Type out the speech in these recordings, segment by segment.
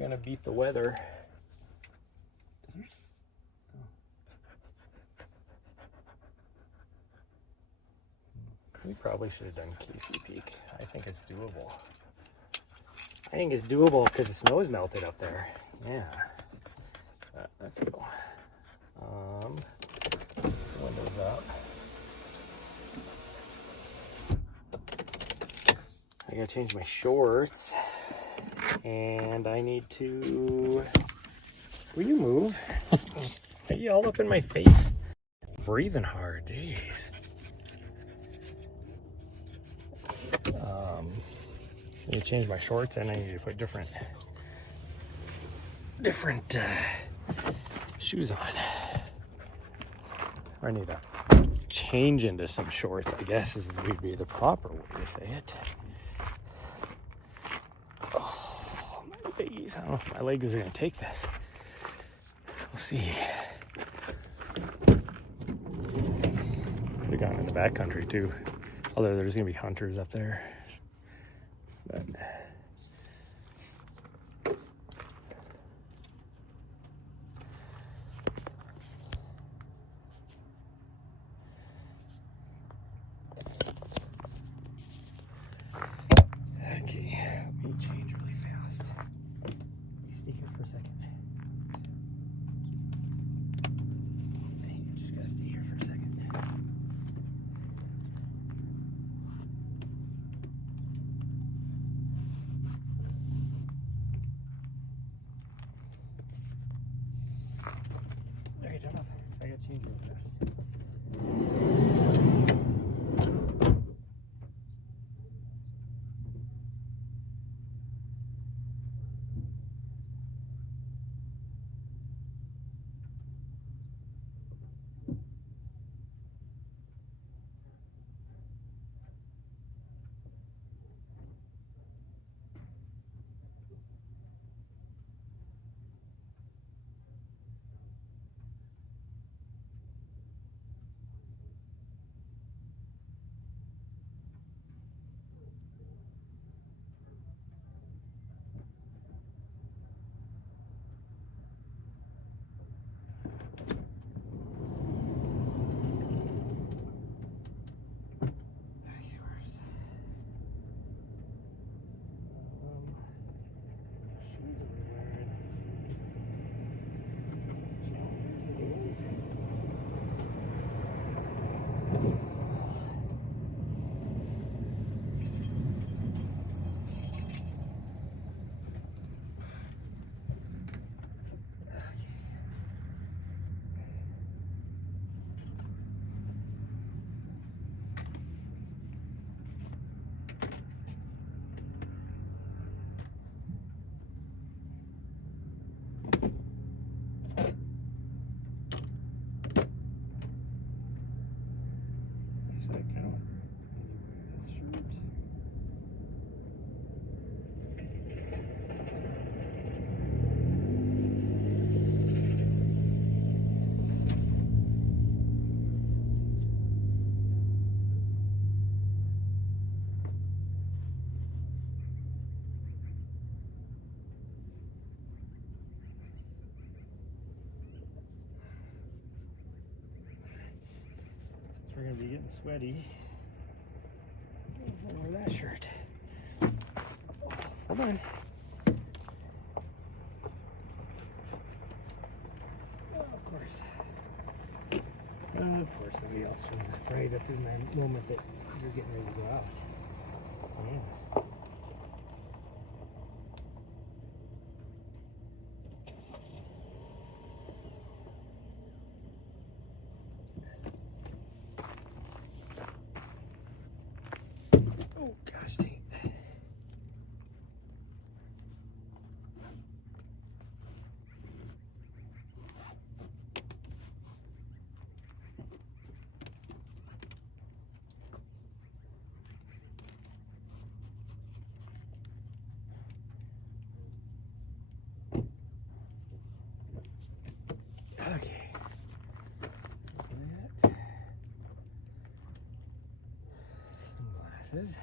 gonna beat the weather. We probably should have done Casey Peak. I think it's doable. I think it's doable because the snow is melted up there. Yeah. Let's go. Windows up. I gotta change my shorts. And I need to... Will you move? Are you all up in my face? Breathing hard, jeez. I need to change my shorts and I need to put different shoes on. Or I need to change into some shorts, I guess would be the proper way to say it. Oh, my legs. I don't know if my legs are going to take this. We'll see. Could have gone in the backcountry too. Although there's going to be hunters up there. But okay, let me change really fast. You stay here for a second. You just gotta stay here for a second. Okay, jump up. I gotta change real fast. We're gonna be getting sweaty. I'll wear that shirt. Hold on. Of course, somebody else shows up right at the moment that you're getting ready to go out. Yeah. Oh gosh dang it. Okay. That. Sunglasses.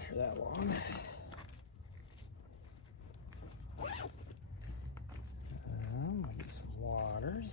out here that long. I'll get some waters.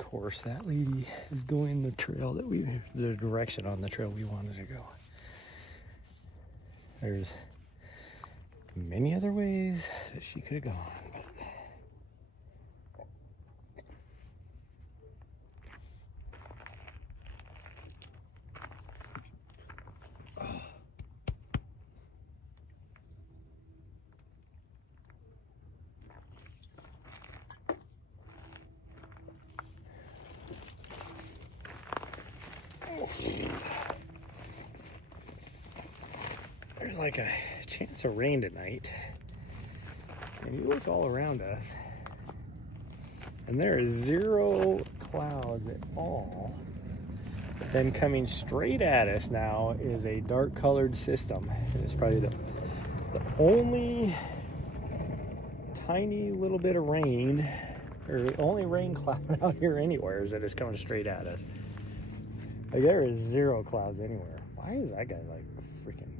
Of course, that lady is going the trail that the direction on the trail we wanted to go. There's many other ways that she could have gone, but there's like a chance of rain tonight. And you look all around us, and there is zero clouds at all. But then coming straight at us now is a dark colored system. And it's probably the only tiny little bit of rain, or the only rain cloud out here anywhere, is that it's coming straight at us. Like, there is zero clouds anywhere. Why is that guy like freaking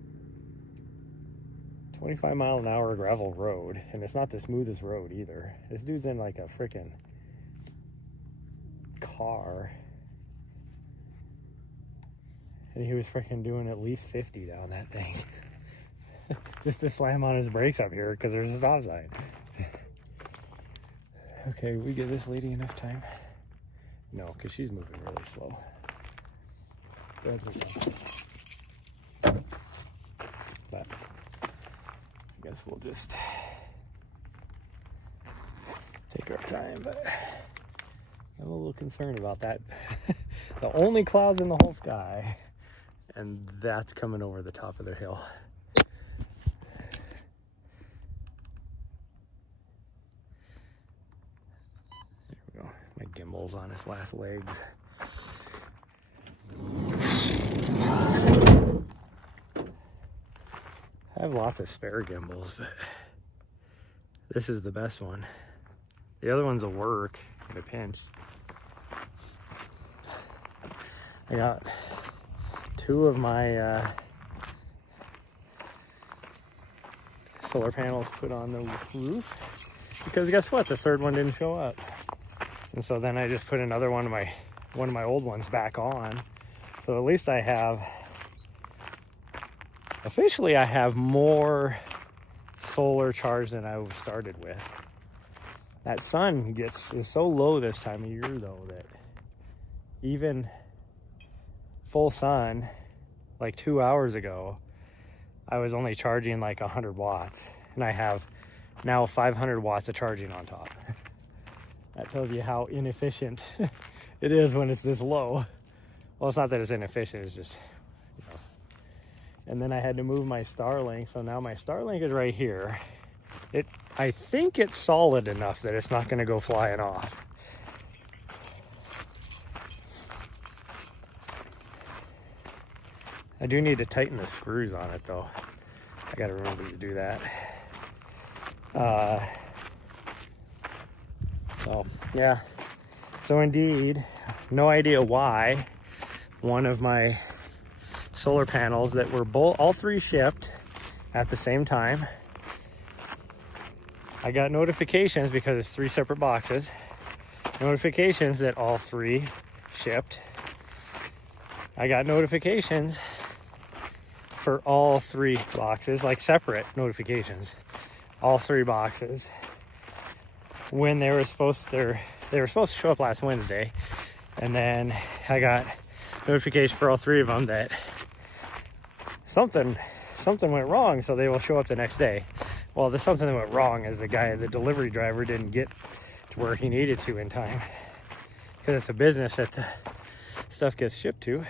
25-mile-an-hour gravel road? And it's not the smoothest road either. This dude's in like a freaking car, and he was freaking doing at least 50 down that thing just to slam on his brakes up here because there's a stop sign. Okay, we give this lady enough time? No, because she's moving really slow. That's okay. But I guess we'll just take our time, but I'm a little concerned about that. The only clouds in the whole sky, and that's coming over the top of the hill. There we go. My gimbal's on its last legs. I have lots of spare gimbals, but this is the best one. The other ones will work in a pinch. I got two of my solar panels put on the roof because guess what? The third one didn't show up, and so then I just put another one of my old ones back on. So at least I have. Officially, I have more solar charge than I started with. That sun is so low this time of year, though, that even full sun, like 2 hours ago, I was only charging like 100 watts, and I have now 500 watts of charging on top. That tells you how inefficient it is when it's this low. Well, it's not that it's inefficient, it's just, you know. And then I had to move my Starlink, so now my Starlink is right here. I think it's solid enough that it's not going to go flying off. I do need to tighten the screws on it though. I gotta remember to do that. So yeah, so indeed, no idea why one of my solar panels that were all three shipped at the same time, I got notifications because it's 3 separate boxes, notifications that all 3 shipped. I got notifications for all 3 boxes, like separate notifications, all 3 boxes, when they were supposed to show up last Wednesday. And then I got notification for all 3 of them that something went wrong, so they will show up the next day. Well, the something that went wrong is the delivery driver didn't get to where he needed to in time, because it's a business that the stuff gets shipped to.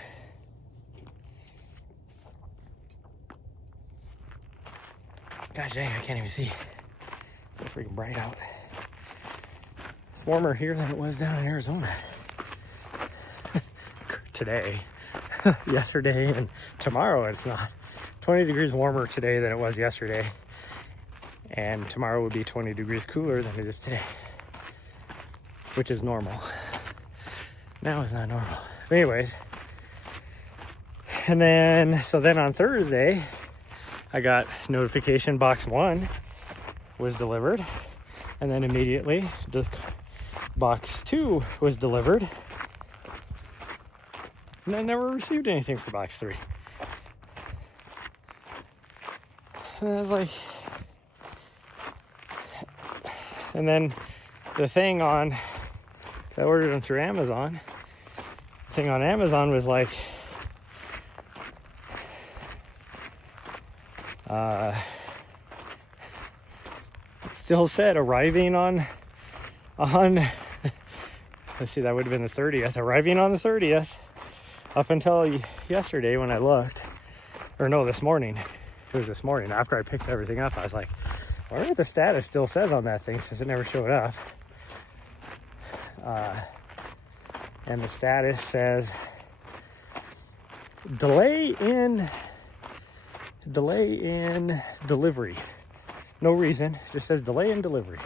Gosh dang, I can't even see. It's so freaking bright out. It's warmer here than it was down in Arizona today. Yesterday and tomorrow it's not. 20 degrees warmer today than it was yesterday, and tomorrow will be 20 degrees cooler than it is today, which is normal. Now it's not normal. But anyways, and then on Thursday I got notification box 1 was delivered, and then immediately box 2 was delivered, and I never received anything for box 3. And I was like, and then the thing on, I ordered them through Amazon. The thing on Amazon was like, it still said arriving on let's see, that would have been the 30th, arriving on the 30th, up until yesterday when I looked, or no, this morning. It was this morning after I picked everything up. I was like, I wonder what the status still says on that thing, since it never showed up. And the status says delay in delivery. No reason, it just says delay in delivery.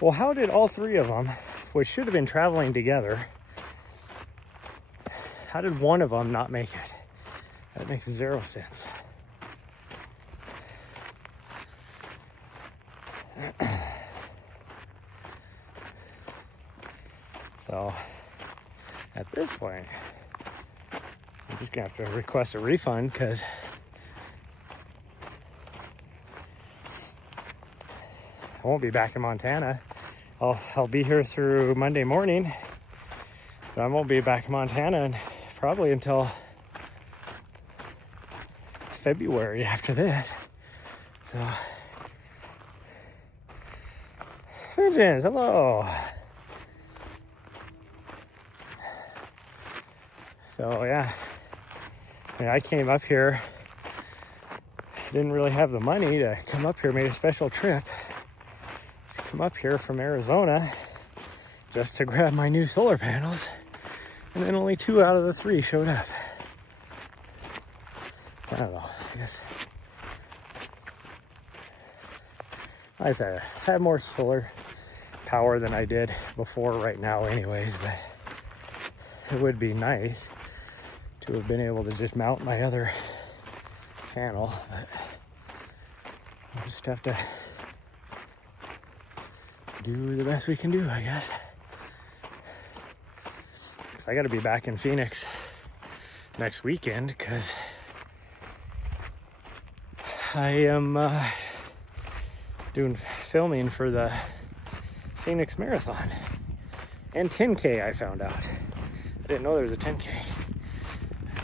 Well, how did all 3 of them, which should have been traveling together, how did one of them not make it? That makes 0 sense. So at this point, I'm just gonna have to request a refund, because I won't be back in Montana. I'll be here through Monday morning, but I won't be back in Montana probably until February after this. So, Virgins, hello. So yeah, I came up here, didn't really have the money to come up here, made a special trip, come up here from Arizona just to grab my new solar panels, and then only 2 out of the 3 showed up. I don't know, I guess like I said, I have more solar power than I did before right now anyways, but it would be nice to have been able to just mount my other panel, but we'll just have to do the best we can do, I guess. Because I got to be back in Phoenix next weekend, because I am doing filming for the Phoenix Marathon and 10K. I found out. I didn't know there was a 10K.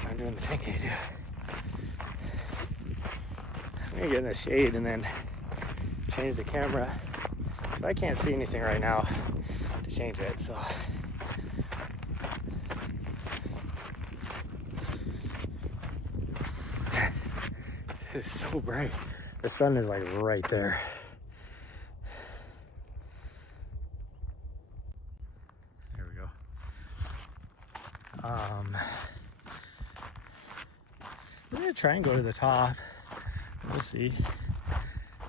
I'm doing the 10K too. I'm gonna get in the shade and then change the camera. But I can't see anything right now to change it, so. It's so bright. The sun is like right there. There we go. try and go to the top. We'll see.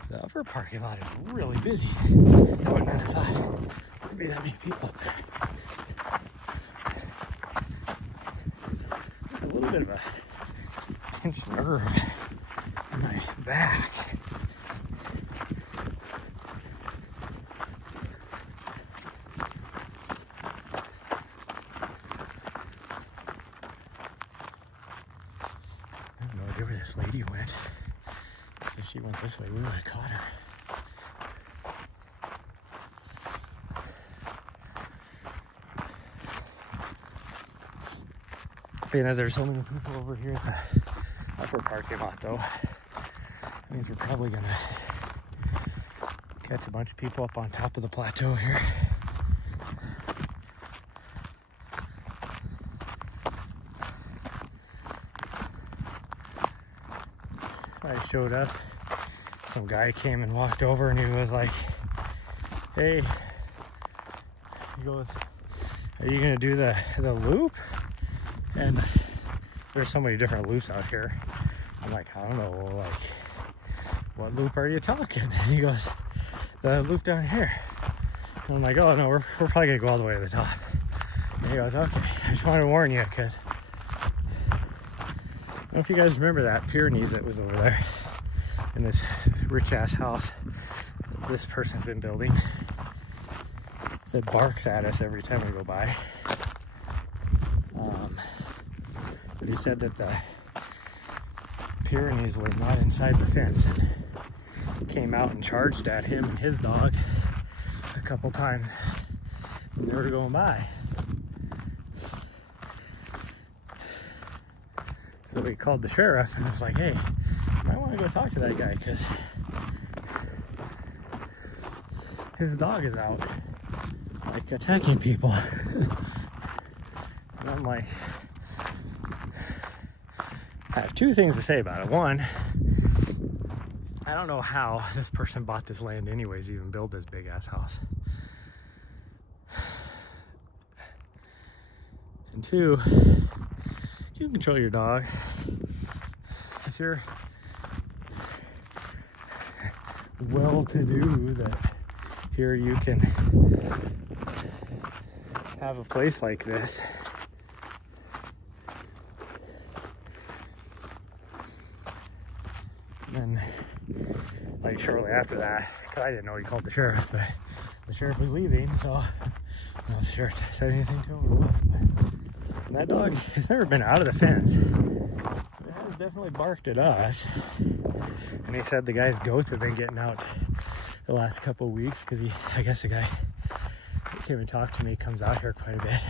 The upper parking lot is really busy. I wouldn't have thought there'd be that many people up there. A little bit of a pinched nerve in my back. I have no idea where this lady went. If she went this way, we would have caught her. Being that there's so many people over here at the upper parking lot, though, that means we're probably gonna catch a bunch of people up on top of the plateau here. I showed up, some guy came and walked over and he was like, hey, he goes, are you gonna do the loop? And there's so many different loops out here. I'm like, I don't know, like, what loop are you talking? And he goes, the loop down here. And I'm like, oh no, we're probably gonna go all the way to the top. And he goes, okay, I just wanted to warn you, because I don't know if you guys remember that Pyrenees that was over there in this rich ass house that this person's been building that barks at us every time we go by. But he said that the Pyrenees was not inside the fence and came out and charged at him and his dog a couple times when they were going by. So we called the sheriff and it's like, hey, I want to go talk to that guy because his dog is out, like, attacking people. And I'm like, I have two things to say about it. One, I don't know how this person bought this land anyways, even build this big ass house. And two, you can control your dog. If you're well-to-do, that here you can have a place like this. And then, like, shortly after that, because I didn't know he called the sheriff, but the sheriff was leaving, so I don't know if the sheriff said anything to him or what. And that dog has never been out of the fence. It has definitely barked at us. And he said the guy's goats have been getting out the last couple of weeks because I guess the guy that came and talked to me comes out here quite a bit.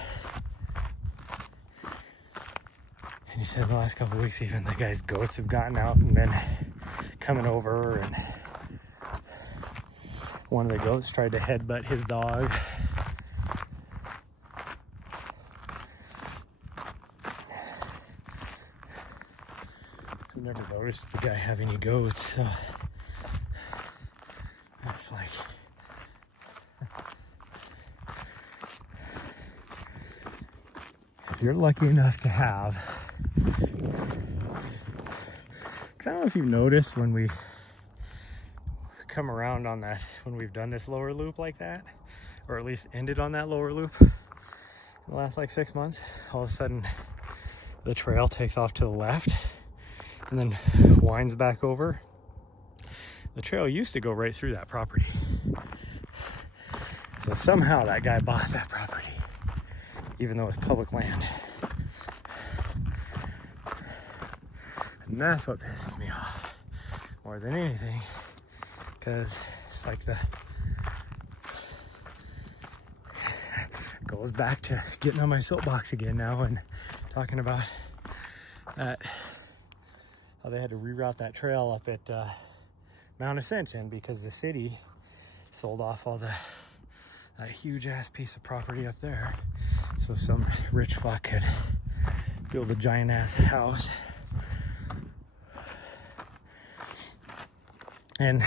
And he said in the last couple of weeks even the guy's goats have gotten out and been coming over, and one of the goats tried to headbutt his dog. I've never noticed the guy have any goats, so it's like, if you're lucky enough to have, I don't know if you've noticed when we come around on that, when we've done this lower loop like that, or at least ended on that lower loop in the last like 6 months, all of a sudden the trail takes off to the left and then winds back over. The trail used to go right through that property. So somehow that guy bought that property, even though it's public land. And that's what pisses me off more than anything, because it's like goes back to getting on my soapbox again now and talking about how they had to reroute that trail up at Mount Ascension because the city sold off all that huge ass piece of property up there, so some rich fuck could build a giant ass house. And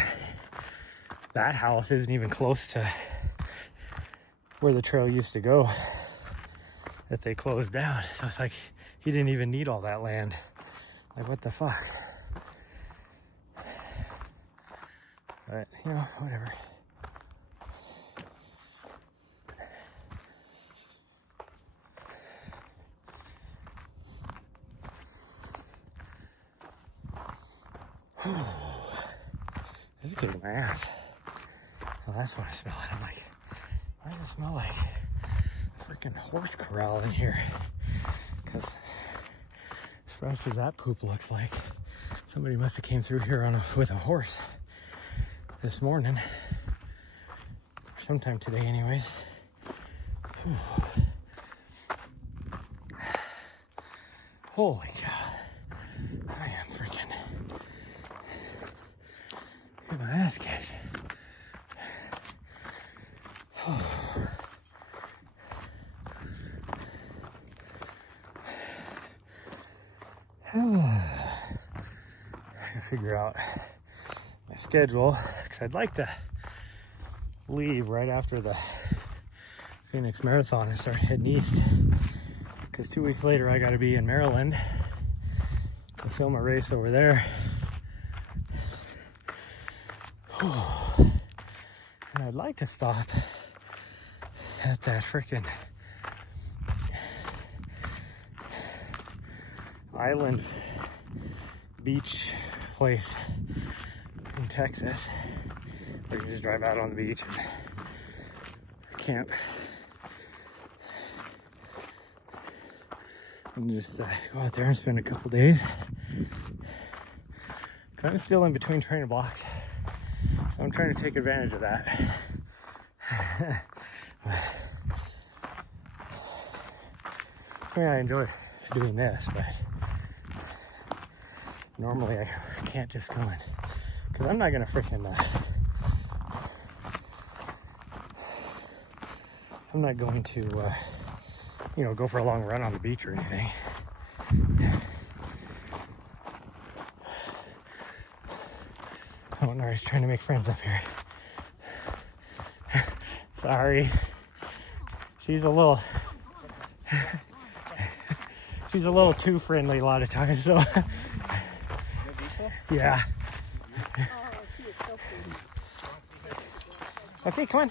that house isn't even close to where the trail used to go that they closed down. So it's like he didn't even need all that land Like, what the fuck? But, you know, whatever. This is kicking my ass. Well, that's what I smell. I'm like, why does it smell like a freaking horse corral in here? Because as fresh as that poop looks like, somebody must have came through here with a horse this morning. Or sometime today anyways. Whew. Holy cow. I am freaking get my ass kicked. I gotta figure out my schedule because I'd like to leave right after the Phoenix Marathon and start heading east, because 2 weeks later I gotta be in Maryland to film a race over there. And I'd like to stop at that freaking island beach place in Texas where you can just drive out on the beach and camp and just go out there and spend a couple days. Cause I'm still in between training blocks, so I'm trying to take advantage of that. Yeah, I enjoy doing this, but normally I can't just go in, because I'm not gonna freaking I'm not going to you know, go for a long run on the beach or anything. Oh, Nari's trying to make friends up here. Sorry, she's a little too friendly a lot of times, so yeah. Oh, she is so pretty. Okay, come on.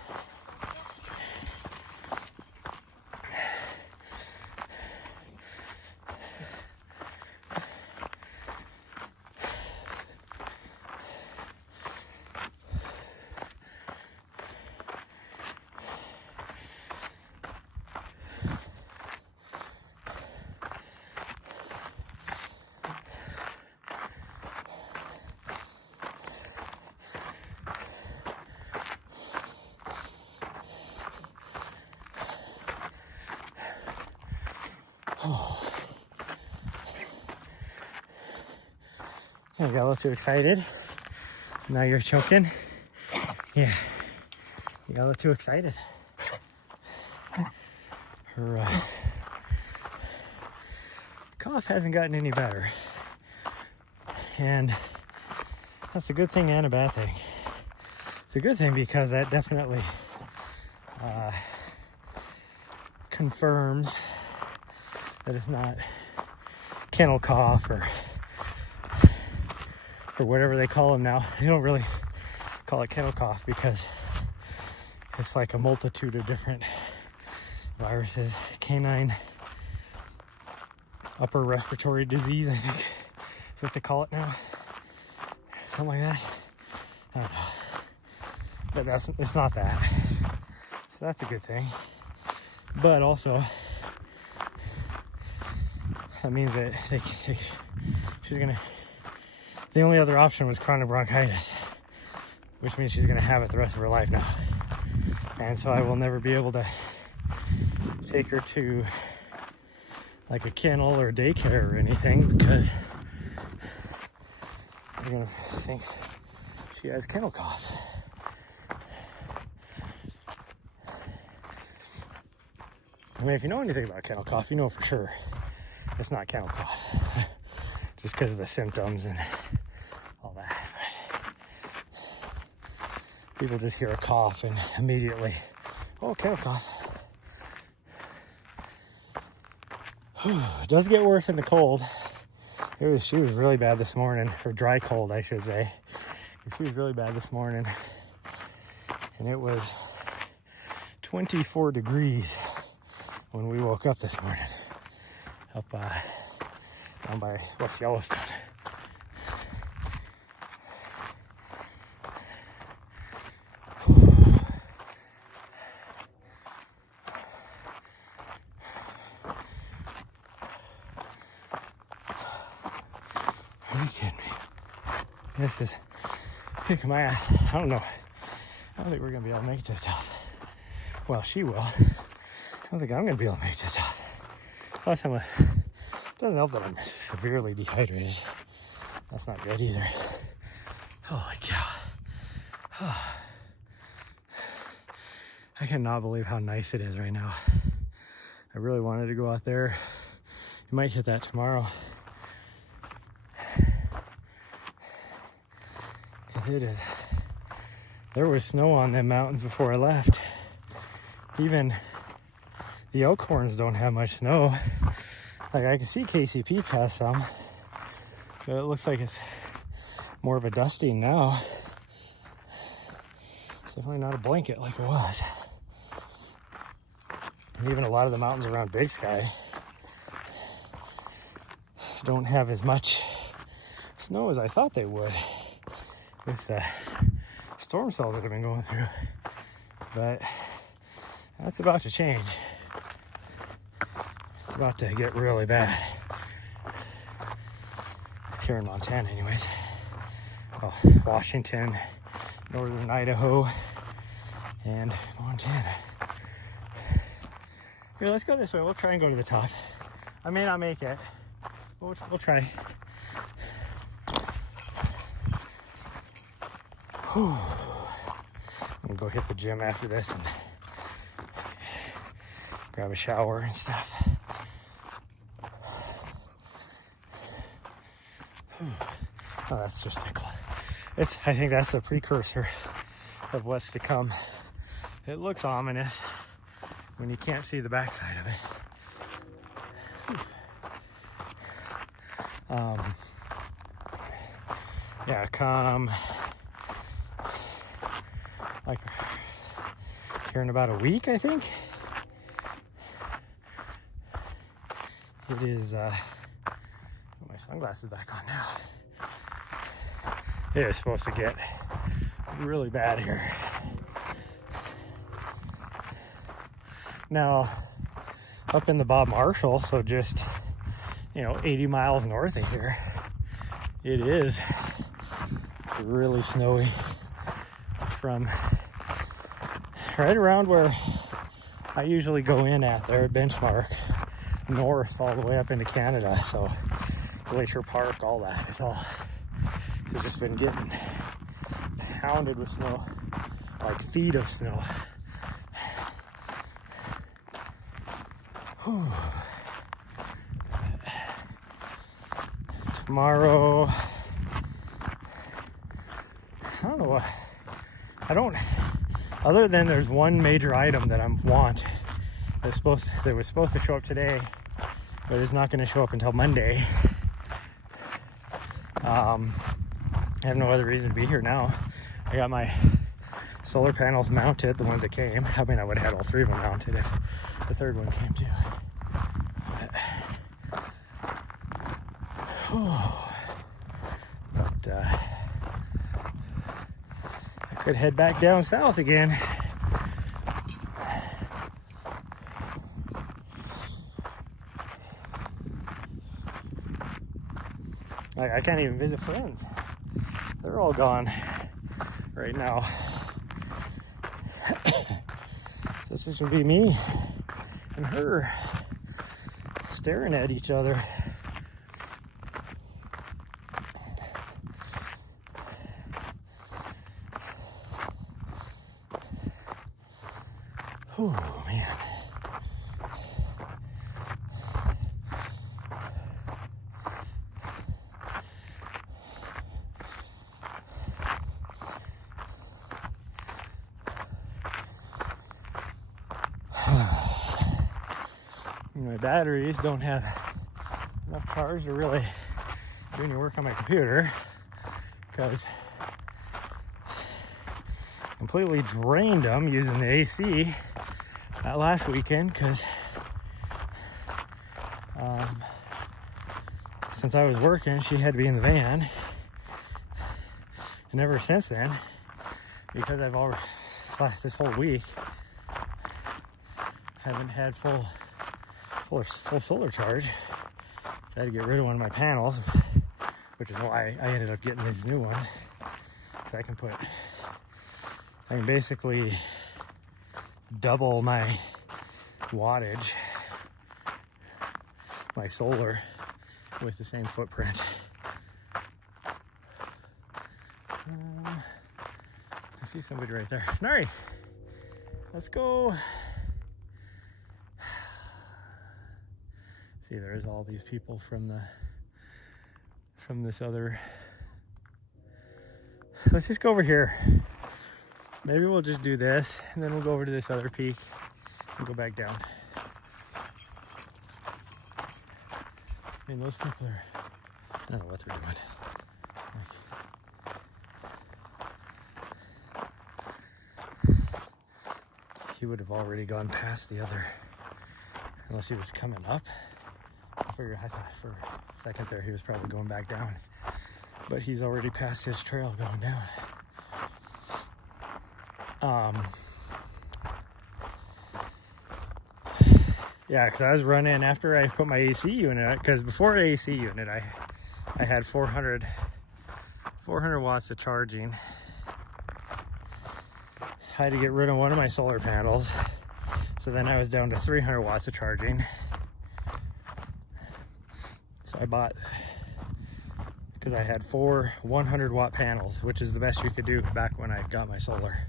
Oh. I got a little too excited. Now you're choking. Yeah, you got a little too excited. Her cough hasn't gotten any better, and that's a good thing and a bad thing. It's a good thing because that definitely confirms that it's not kennel cough or whatever they call them now. They don't really call it kennel cough because it's like a multitude of different viruses. Canine upper respiratory disease, I think is what they call it now. Something like that. I don't know. But it's not that. So that's a good thing. But also, that means that she's gonna, the only other option was chronic bronchitis, which means she's gonna have it the rest of her life now. And so I will never be able to take her to like a kennel or daycare or anything, because they're gonna think she has kennel cough. I mean, if you know anything about kennel cough, you know for sure it's not kennel cough, just because of the symptoms and all that. But people just hear a cough and immediately, oh, kennel cough. It does get worse in the cold. She was really bad this morning, or dry cold, I should say. She was really bad this morning, and it was 24 degrees when we woke up this morning up down by West Yellowstone. Are you kidding me? This is kicking my ass. I don't know. I don't think we're gonna be able to make it to the top. Well, she will. I don't think I'm gonna be able to make it to the top. Plus, doesn't help that I'm severely dehydrated. That's not good either. Holy cow. I cannot believe how nice it is right now. I really wanted to go out there. You might hit that tomorrow. There was snow on them mountains before I left. Even the Elkhorns don't have much snow. Like, I can see KCP past some, but it looks like it's more of a dusting now. It's definitely not a blanket like it was. And even a lot of the mountains around Big Sky don't have as much snow as I thought they would with the storm cells that have been going through. But that's about to change. It's about to get really bad. Here in Montana anyways. Well, Washington, northern Idaho, and Montana. Here, let's go this way. We'll try and go to the top. I may not make it. We'll try. Whew. I'm gonna go hit the gym after this and grab a shower and stuff. Oh, that's just I think that's the precursor of what's to come. It looks ominous when you can't see the backside of it. Yeah, come like here in about a week, I think. It is, put my sunglasses back on now. It is supposed to get really bad here. Now, up in the Bob Marshall, so just, 80 miles north of here, it is really snowy from right around where I usually go in at there at Benchmark, north all the way up into Canada. So Glacier Park, all that is all has just been getting pounded with snow, like feet of snow. Whew. Tomorrow, I don't know what, other than there's one major item that I want that was supposed to show up today, but it's not going to show up until Monday. I have no other reason to be here now. I got my solar panels mounted, the ones that came. I mean, I would have had all three of them mounted if the third one came too. But I could head back down south again. Like, I can't even visit friends. They're all gone right now. So it's just gonna be me and her staring at each other. Oh man. My batteries don't have enough charge to really doing your work on my computer because completely drained them using the AC that last weekend because since I was working, she had to be in the van. And ever since then, because I've already, this whole week, haven't had full solar charge. So I had to get rid of one of my panels, which is why I ended up getting these new ones. So I can basically double my wattage, my solar, with the same footprint. I see somebody right there. Nari, let's go. See, there's all these people from this other. Let's just go over here. Maybe we'll just do this, and then we'll go over to this other peak and go back down. I mean, those people are, I don't know what they're doing. He would have already gone past the other, unless he was coming up. I thought for a second there he was probably going back down, but he's already past his trail going down. Yeah, because I was running after I put my AC unit out, because before the AC unit I had 400 watts of charging. I had to get rid of one of my solar panels, so then I was down to 300 watts of charging. So I bought, because I had 4 100-watt panels, which is the best you could do back when I got my solar.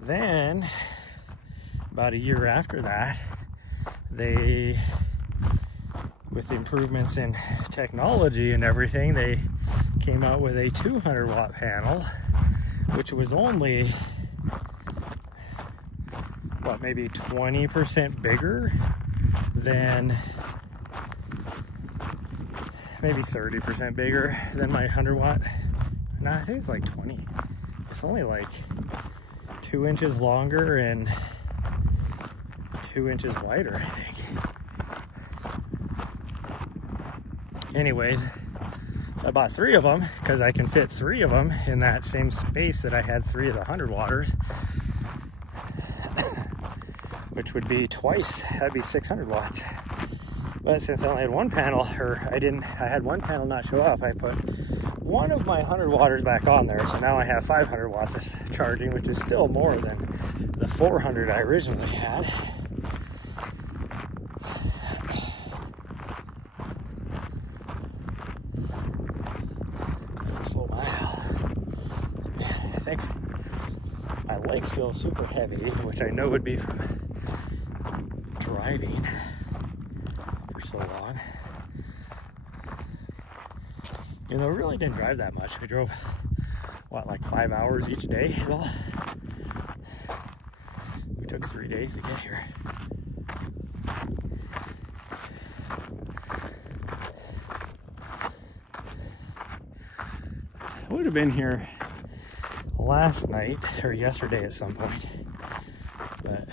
Then, about a year after that, they, with the improvements in technology and everything, they came out with a 200-watt panel, which was only, what, maybe 20% bigger than, maybe 30% bigger than my 100-watt. No, I think it's like 20. It's only like 2 inches longer and 2 inches wider, I think. Anyways, so I bought 3 of them because I can fit 3 of them in that same space that I had 3 of the 100 watters, which would be twice. That'd be 600 watts. But since I only had one panel, I had one panel not show up, I put one of my 100 watters back on there. So now I have 500 watts of charging, which is still more than the 400 I originally had. Slow mile. Man, I think my legs feel super heavy, which I know would be from driving for so long. You know, I really didn't drive that much. We drove, what, like 5 hours each day? Well, we took 3 days to get here. I would have been here last night or yesterday at some point, but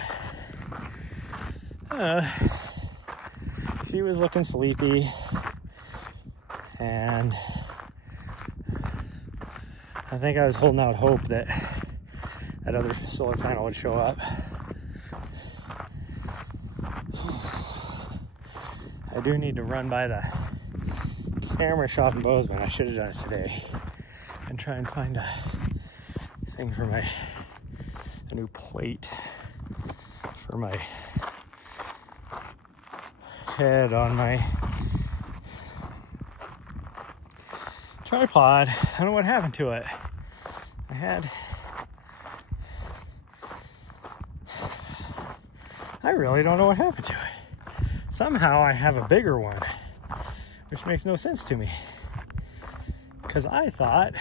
she was looking sleepy, and I think I was holding out hope that that other solar panel would show up. I do need to run by the camera shop in Bozeman. I should have done it today, and try and find a thing for a new plate for my head on my tripod. I don't know what happened to it. I really don't know what happened to it. Somehow I have a bigger one, which makes no sense to me, because I thought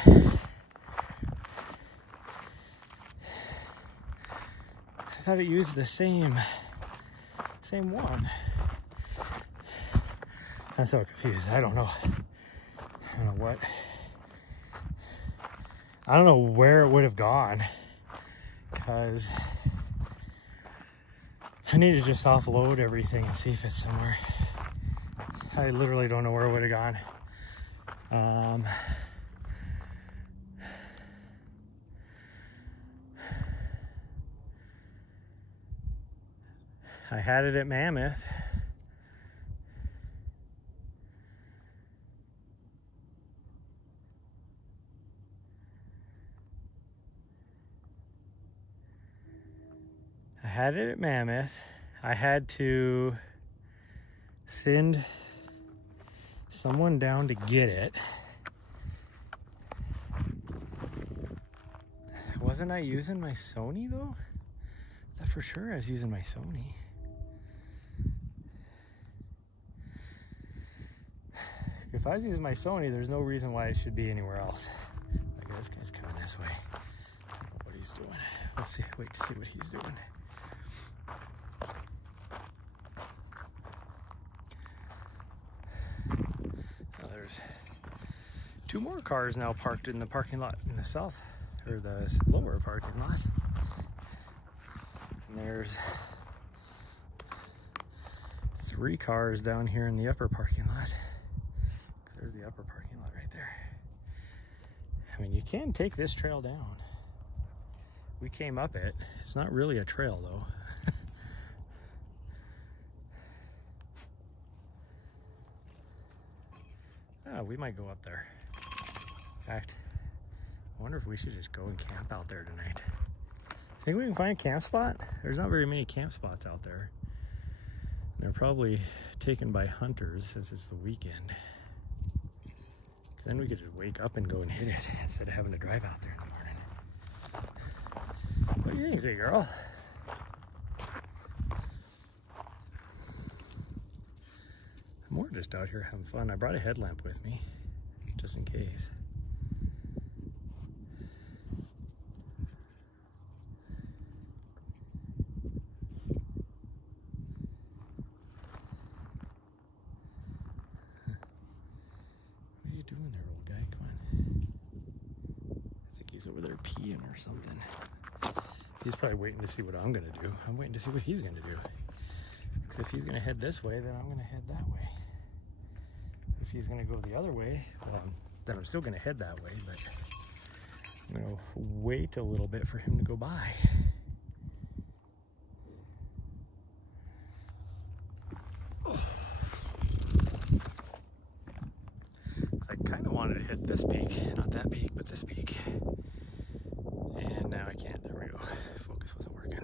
it used the same one. I'm so confused. I don't know what. I don't know where it would have gone, because I need to just offload everything and see if it's somewhere. I literally don't know where it would have gone. I had it at Mammoth. I had to send someone down to get it. Wasn't I using my Sony though? I thought for sure I was using my Sony. If I was using my Sony, there's no reason why it should be anywhere else. Look, this guy's coming this way. I don't know what he's doing. Let's see. Wait to see what he's doing. Now there's 2 more cars now parked in the parking lot in the south, or the lower parking lot. And there's 3 cars down here in the upper parking lot. There's the upper parking lot right there. I mean, you can take this trail down. We came up it. It's not really a trail though. Oh, we might go up there. In fact, I wonder if we should just go and camp out there tonight. Think we can find a camp spot? There's not very many camp spots out there. They're probably taken by hunters since it's the weekend. Then we could just wake up and go and hit it instead of having to drive out there in the morning. What do you think, sweet girl? More just out here having fun. I brought a headlamp with me, just in case. What are you doing there, old guy? Come on. I think he's over there peeing or something. He's probably waiting to see what I'm gonna do. I'm waiting to see what he's gonna do. Because if he's gonna head this way, then I'm gonna head that way. If he's gonna go the other way, well, then I'm still gonna head that way, but I'm gonna wait a little bit for him to go by. I kind of wanted to hit this peak, not that peak, but this peak. And now I can't. There we go. Focus wasn't working.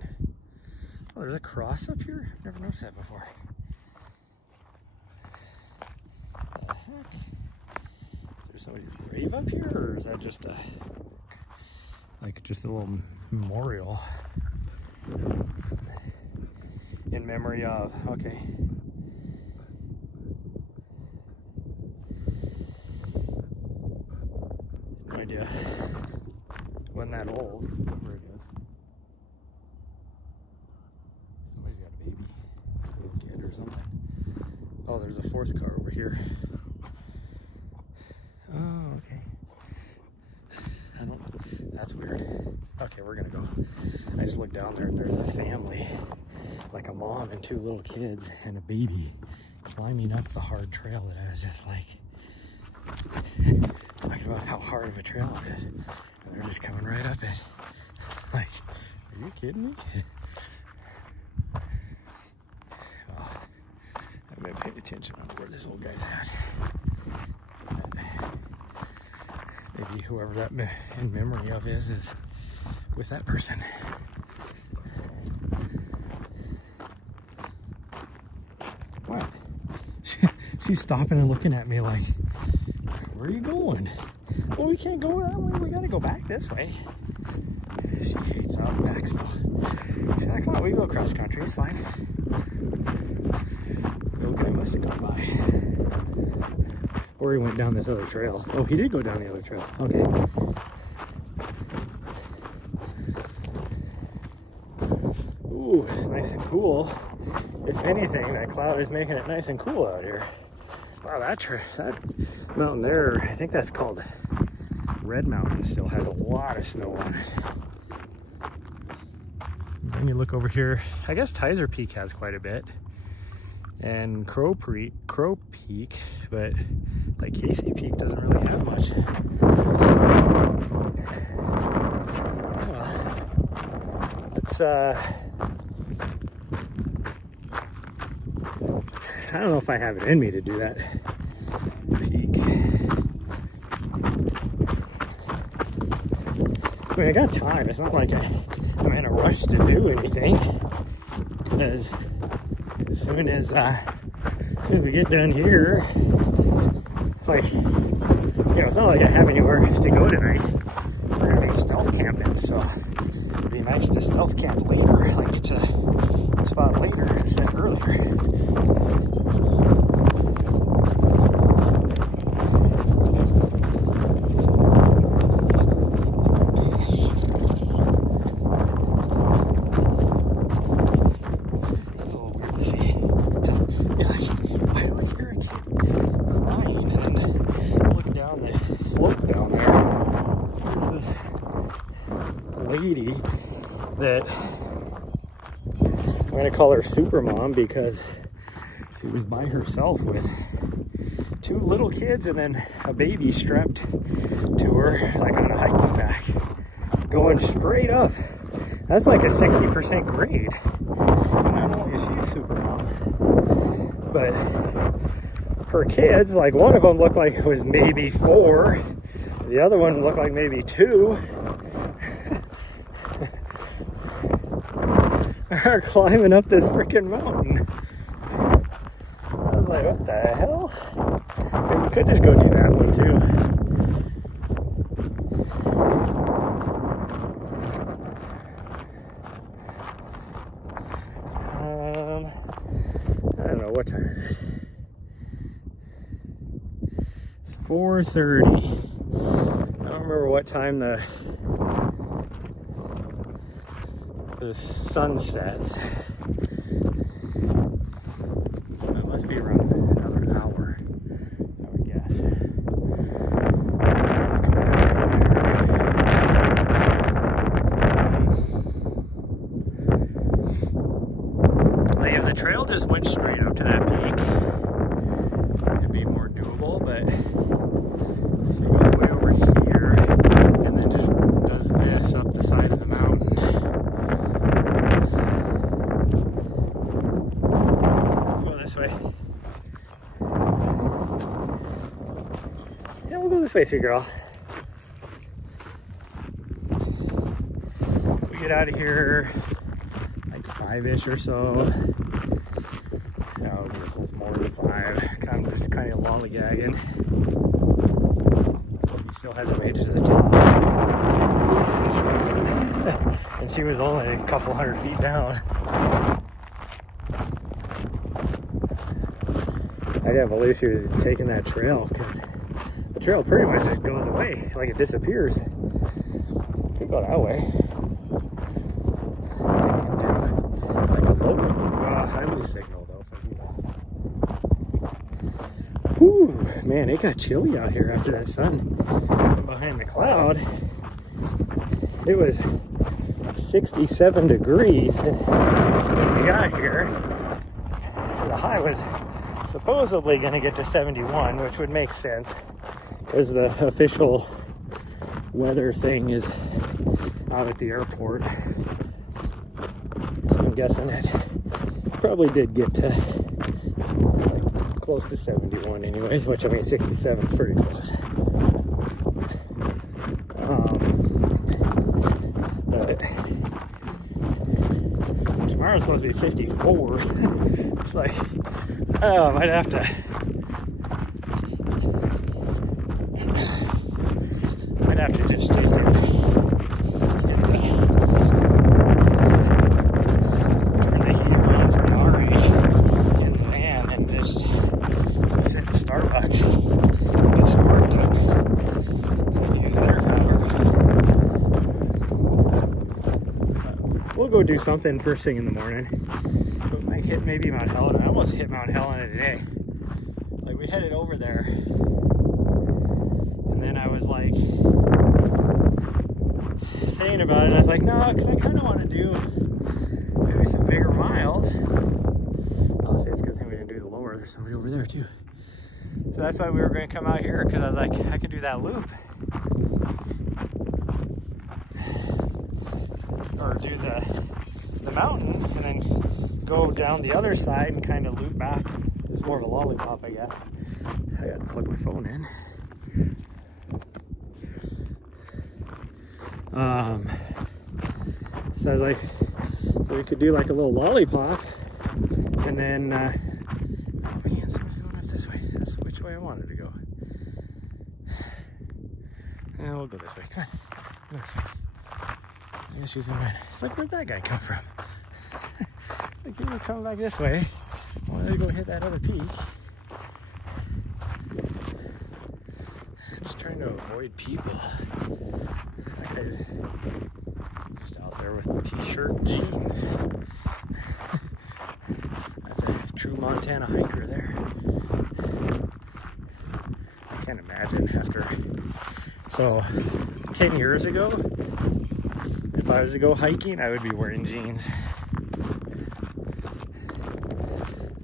Oh, there's a cross up here? I've never noticed that before. The heck? Is there somebody's grave up here, or is that just a little memorial in memory of? Okay. No idea. Wasn't that old? Where it is. Somebody's got a baby, a little kid or something. Oh, there's a 4th car over here. Oh, okay. I don't know. That's weird. Okay, we're gonna go. I just looked down there and there's a family, like a mom and 2 little kids and a baby, climbing up the hard trail that I was just like talking about how hard of a trail it is. And they're just coming right up it. Like, are you kidding me? Well, I'm gonna pay attention on where this old guy's at. Maybe whoever that in memory of is with that person. What? She's stopping and looking at me like, where are you going? Well, we can't go that way. We gotta go back this way. She hates out back stuff. She's like, come on, we go cross country. It's fine. The old guy must have gone by. Or he went down this other trail. Oh, he did go down the other trail. Okay. Ooh, it's nice and cool. If anything, that cloud is making it nice and cool out here. Wow, that mountain there, I think that's called Red Mountain, still has a lot of snow on it. Then you look over here, I guess Tyser Peak has quite a bit. And Crow Peak, but like Casey Peak doesn't really have much. It's I don't know if I have it in me to do that peak. I mean, I got time. It's not like I'm in a rush to do anything. Because as soon as we get done here, like, it's not like I have anywhere to go tonight. We're gonna be stealth camping, so it'd be nice to stealth camp later, like get to the spot later instead of earlier. That I'm gonna call her Super Mom because she was by herself with 2 little kids and then a baby strapped to her, like on a hiking back, going straight up. That's like a 60% grade. So not only is she a Super Mom, but her kids, like one of them looked like it was maybe 4, the other one looked like maybe 2. Are climbing up this freaking mountain. I was like, what the hell? Maybe we could just go do that one too. I don't know, what time is it? It's 4:30. I don't remember what time the sun sets. It must be around another hour, I would guess. Sun's coming out there. Like if the trail just went straight up to that peak, it could be more doable, but it goes way over here and then just does this up the side of the mountain. Way. Yeah, we'll go this way, sweet girl. We get out of here like 5-ish or so. No, it's more than 5. Kind of lollygagging. He still hasn't made it to the top. And she was only a couple 100 feet down. I can't believe she was taking that trail, because the trail pretty much just goes away, like it disappears. Could go that way. I can do like a low highway signal though if I do that. Whew, man, it got chilly out here after that sun behind the cloud. It was 67 degrees when we got here. The high was supposedly going to get to 71, which would make sense because the official weather thing is out at the airport. So I'm guessing it probably did get to like close to 71 anyways, which I mean 67 is pretty close. But tomorrow's supposed to be 54. It's like, oh, I might have to just take it. Turn the heater on for Mari in the van and just sit in Starbucks. Get some work done. Use their power. We'll go do something first thing in the morning. We might hit maybe Mount Helena. I almost hit Mount Helena today. Like we we headed over there. And then I was like saying about it. I was like, no, because I kind of want to do maybe some bigger miles. I'll say it's a good thing we didn't do the lower. There's somebody over there too. So that's why we were going to come out here, because I was like, I could do that loop. Or do the mountain and then go down the other side and kind of loop back. It's more of a lollipop, I guess. I got to plug my phone in. So I was like, so we could do like a little lollipop, and then oh man, someone's going up this way. That's which way I wanted to go. And we'll go this way. Come on. Go this way. I guess she's in mine. It's like, where'd that guy come from? Like, you were coming back this way. I wanted to go hit that other peak. I'm just trying to avoid people. That guy's just out there with the t-shirt and jeans. That's a true Montana hiker there. I can't imagine after. So, 10 years ago, if I was to go hiking, I would be wearing jeans.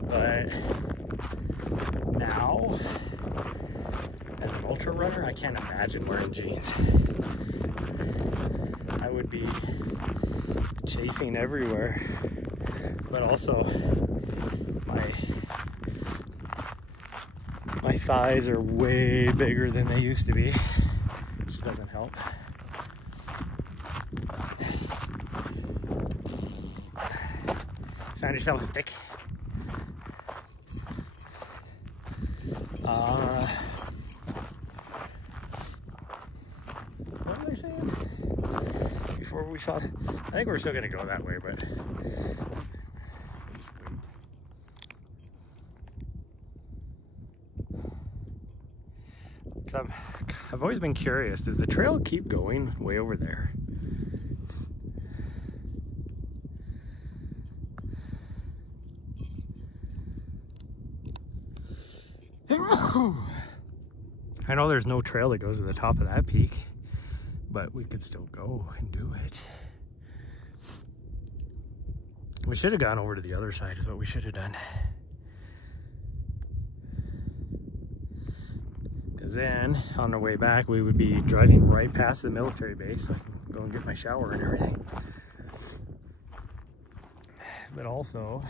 But now, as an ultra runner, I can't imagine wearing jeans. I would be chafing everywhere. But also, my thighs are way bigger than they used to be, which doesn't help. Found yourself a stick. What was I saying? Before we saw, I think we're still gonna go that way, but I've always been curious, does the trail keep going way over there? I know there's no trail that goes to the top of that peak, but we could still go and do it. We should have gone over to the other side is what we should have done. Because then, on the way back, we would be driving right past the military base, so I can go and get my shower and everything. But also,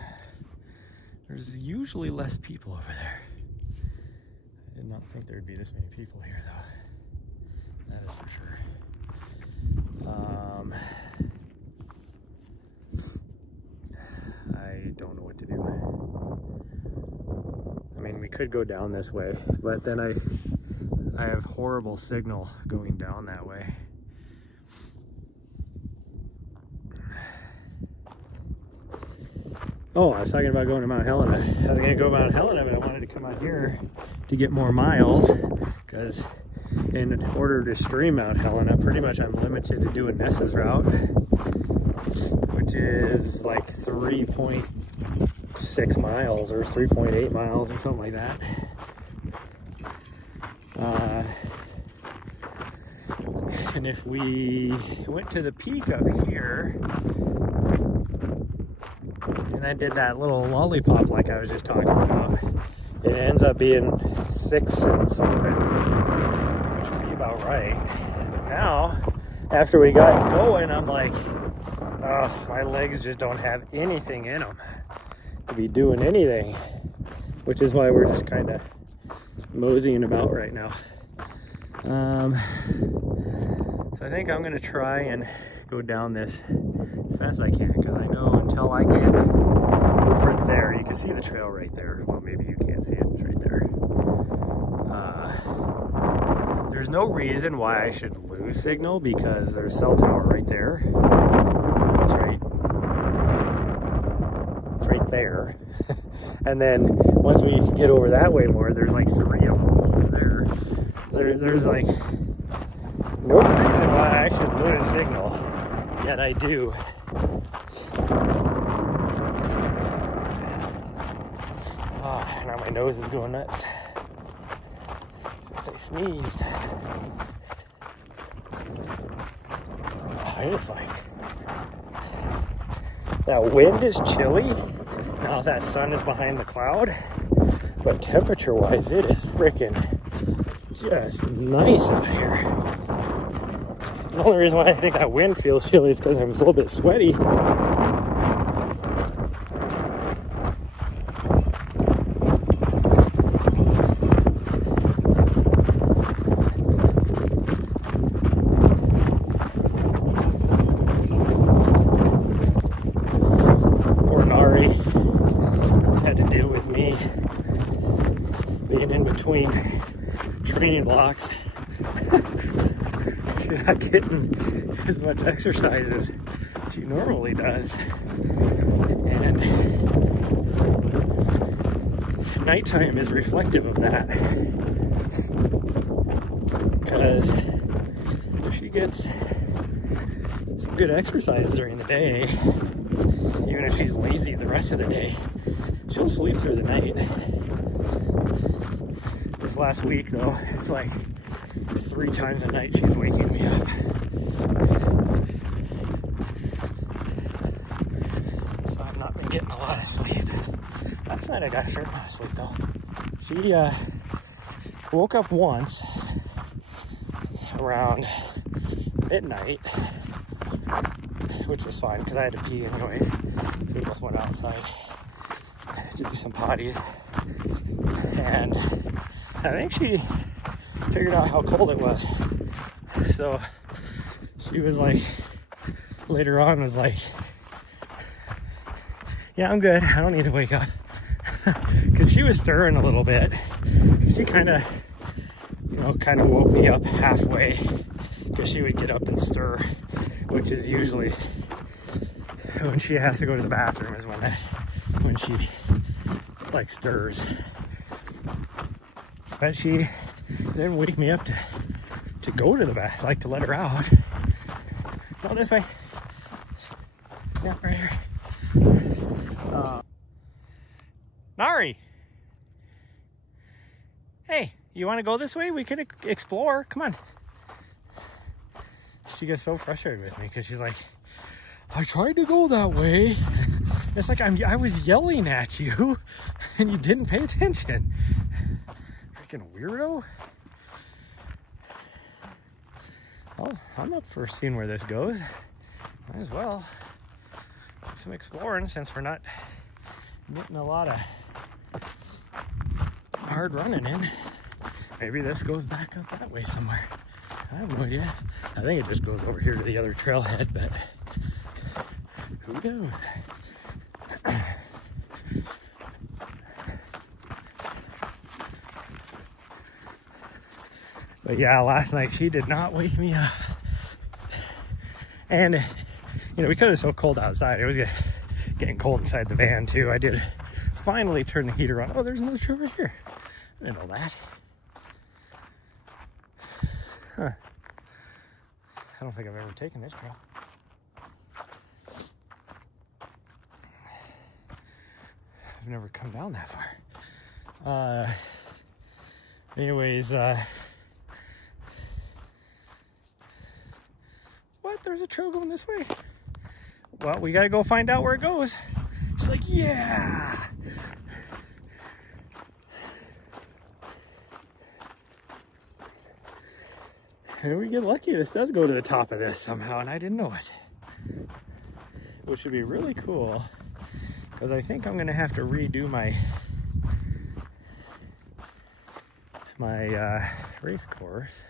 there's usually less people over there. I did not think there'd be this many people here, though. That is for sure. I don't know what to do. I mean, we could go down this way, but then I have horrible signal going down that way. Oh, I was talking about going to Mount Helena. I was going to go to Mount Helena, but I wanted to come out here to get more miles, because in order to stream Mount Helena, pretty much I'm limited to doing Nessa's route, which is like 3.6 miles or 3.8 miles or something like that. And if we went to the peak up here and I did that little lollipop like I was just talking about, it ends up being 6 and something, which would be about right. But now, after we got going, I'm like, oh, my legs just don't have anything in them to be doing anything, which is why we're just kind of moseying about right now. So I think I'm going to try and go down this as fast as I can, because I know until I get over there, you can see the trail right there. Well, maybe you can't see it, it's right there. There's no reason why I should lose signal, because there's a cell tower right there. It's right there. And then once we get over that way more, there's like 3 of them over there. There's like no reason why I should lose signal, yet I do. Oh, now my nose is going nuts. sneezed. It's like that wind is chilly. Now that sun is behind the cloud, but temperature wise it is freaking just nice out here. The only reason why I think that wind feels chilly is because I'm a little bit sweaty. Between training blocks. She's not getting as much exercise as she normally does. And nighttime is reflective of that. Because if she gets some good exercise during the day, even if she's lazy the rest of the day, she'll sleep through the night. This last week though, it's like 3 times a night she's waking me up. So I've not been getting a lot of sleep. Last night I got a fair amount of sleep though. She woke up once around midnight, which was fine because I had to pee anyways. So we both went outside to do some potties. And I think she figured out how cold it was. So she was like, later on was like, yeah, I'm good. I don't need to wake up. Because she was stirring a little bit. She kind of woke me up halfway. Because she would get up and stir, which is usually when she has to go to the bathroom is when she like stirs. But she didn't wake me up to go to the bath, like to let her out. No, this way. Yeah, right here. Nari! Hey, you want to go this way? We could explore. Come on. She gets so frustrated with me because she's like, I tried to go that way. It's like I was yelling at you and you didn't pay attention. Freaking weirdo. Well, I'm up for seeing where this goes. Might as well do some exploring since we're not getting a lot of hard running in. Maybe this goes back up that way somewhere. I have no idea. I think it just goes over here to the other trailhead, but who knows? But yeah, last night she did not wake me up. And, because it was so cold outside, it was getting cold inside the van too. I did finally turn the heater on. Oh, there's another trail right here. I didn't know that. Huh. I don't think I've ever taken this trail. I've never come down that far. Anyways, what? There's a trail going this way? Well, we gotta go find out where it goes. She's like, yeah. And we get lucky, this does go to the top of this somehow, and I didn't know it. Which would be really cool, because I think I'm gonna have to redo my race course.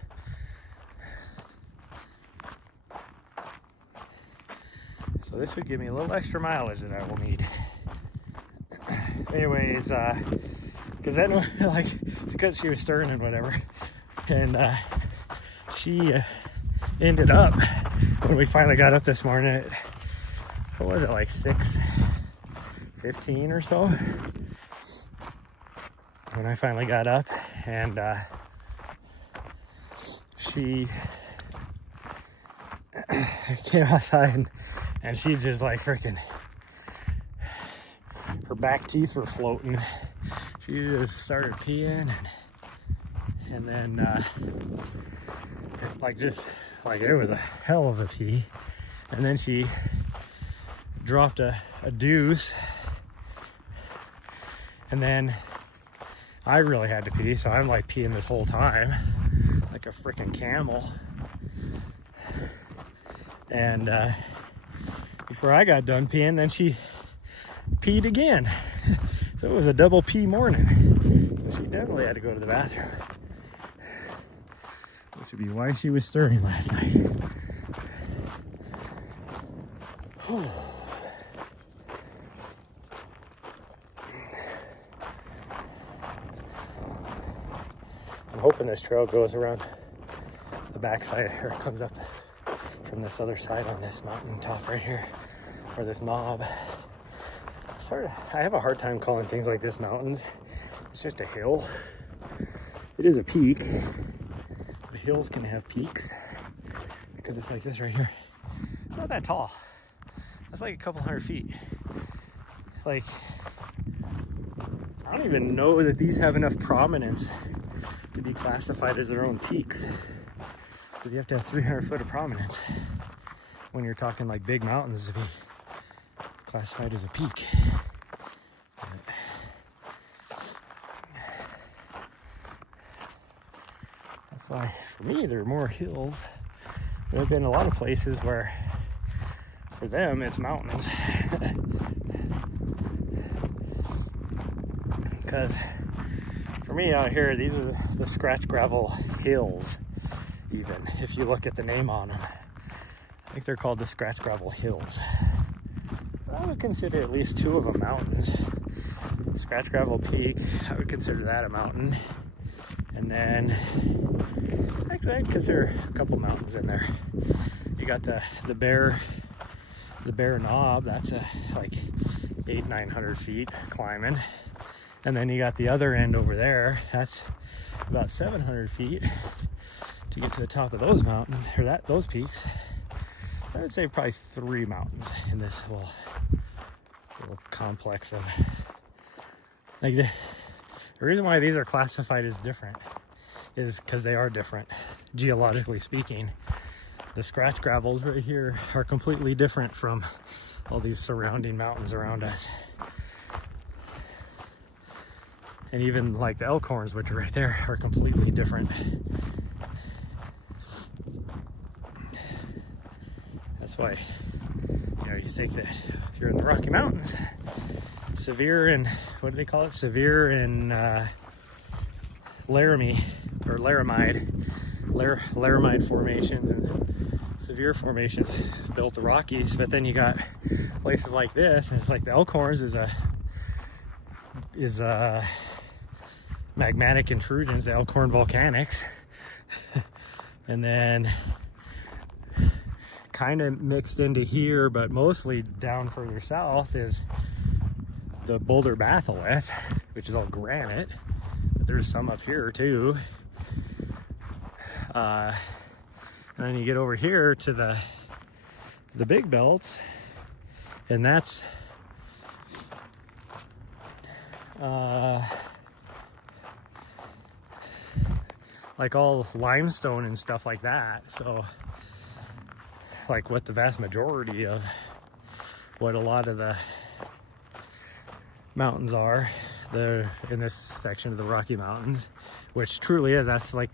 So this would give me a little extra mileage that I will need. Anyways, because then, like, it's because she was stirring and whatever, and she ended up, when we finally got up this morning at, what was it, like 6:15 or so, when I finally got up, and she came outside and she just like freaking, her back teeth were floating. She just started peeing, And then like it was a hell of a pee. And then she dropped a deuce. And then I really had to pee, so I'm like peeing this whole time like a freaking camel. And before I got done peeing, then she peed again. So it was a double pee morning. So she definitely had to go to the bathroom, which would be why she was stirring last night. I'm hoping this trail goes around the backside or comes up from this other side on this mountain top right here, or this knob. I have a hard time calling things like this mountains. It's just a hill. It is a peak. The hills can have peaks because it's like this right here. It's not that tall. That's like a couple 100 feet. Like, I don't even know that these have enough prominence to be classified as their own peaks, because you have to have 300 foot of prominence when you're talking like big mountains to be classified as a peak. That's why, for me, there are more hills. There have been a lot of places where, for them, it's mountains. Because for me out here, these are the scratch gravel hills, even if you look at the name on them. I think they're called the scratch gravel hills. But I would consider at least two of them mountains. Scratch Gravel Peak, I would consider that a mountain. And then, actually I'd consider a couple mountains in there. You got the Bear Knob, that's like 800-900 feet climbing. And then you got the other end over there, that's about 700 feet to get to the top of those mountains, or those peaks. I would say probably 3 mountains in this little complex of, like, the reason why these are classified as different is because they are different, geologically speaking. The scratch gravels right here are completely different from all these surrounding mountains around us. And even like the Elkhorns, which are right there, are completely different. That's why, you think that if you're in the Rocky Mountains, severe and, what do they call it? Severe and Laramide formations and severe formations built the Rockies. But then you got places like this, and it's like the Elkhorns is magmatic intrusions, the Elkhorn volcanics. And then kind of mixed into here, but mostly down further south is the Boulder Batholith, which is all granite. But there's some up here too. And then you get over here to the big belts, and that's like all limestone and stuff like that. So like what the vast majority of what a lot of the mountains are there in this section of the Rocky Mountains, which truly is, that's like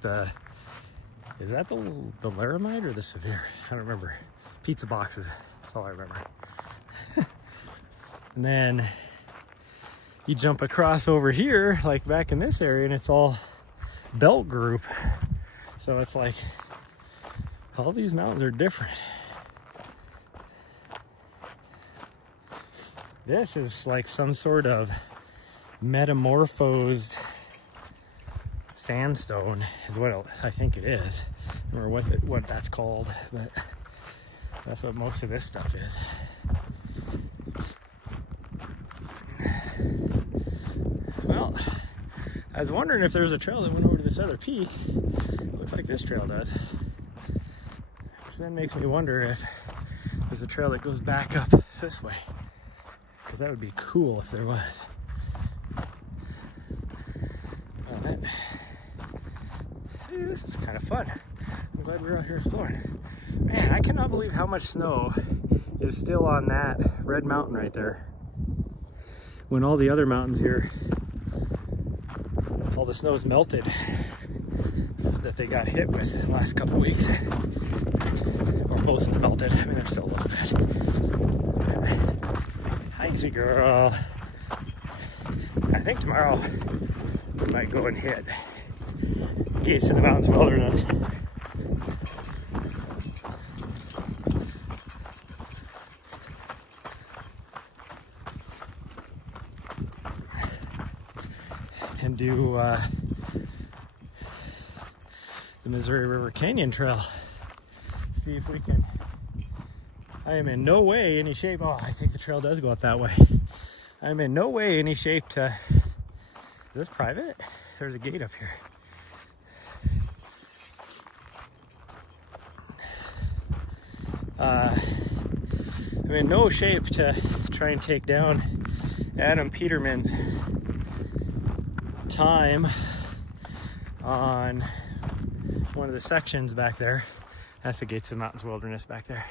is that the Laramide or the Severe? I don't remember. Pizza boxes, that's all I remember. And then you jump across over here, like back in this area, and it's all belt group. So it's like all these mountains are different. This is like some sort of metamorphosed sandstone is what I think it is, or what that's called, but that's what most of this stuff is. Well, I was wondering if there was a trail that went over to this other peak. It looks like this trail does. So that makes me wonder if there's a trail that goes back up this way, because that would be cool if there was. Hey, this is kind of fun. I'm glad we're out here exploring. Man, I cannot believe how much snow is still on that red mountain right there. When all the other mountains here, all the snow's melted that they got hit with the last couple weeks. Or most of it melted. I mean, there's still a little bit. Hi, easy girl. I think tomorrow we might go and hit Gates of the Mountains Wilderness. And do the Missouri River Canyon Trail. See if we can. I am in no way any shape. Oh, I think the trail does go up that way. I'm in no way any shape to. Is this private? There's a gate up here. I'm in no shape to try and take down Adam Peterman's time on one of the sections back there. That's the Gates of the Mountains Wilderness back there.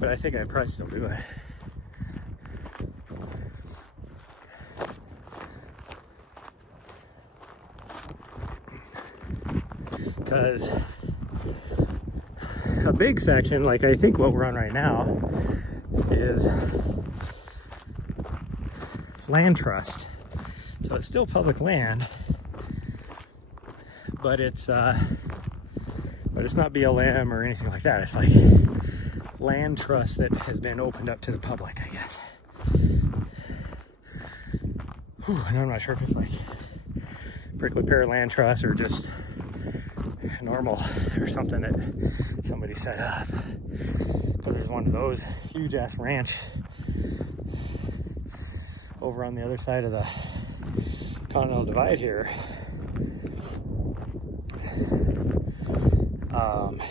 But I think I'd probably still do it. Because a big section, like I think what we're on right now, is land trust. So it's still public land, but it's not BLM or anything like that. It's like land trust that has been opened up to the public, I guess. Whew, and I'm not sure if it's like Prickly Pear Land Trust or just normal or something that somebody set up. So there's one of those huge ass ranch over on the other side of the Continental Divide here.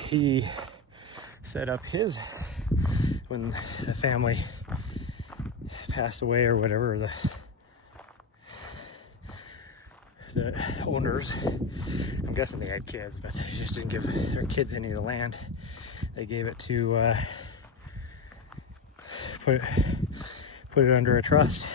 He set up his when the family passed away or whatever, the owners, I'm guessing they had kids, but they just didn't give their kids any of the land. They gave it to put it under a trust.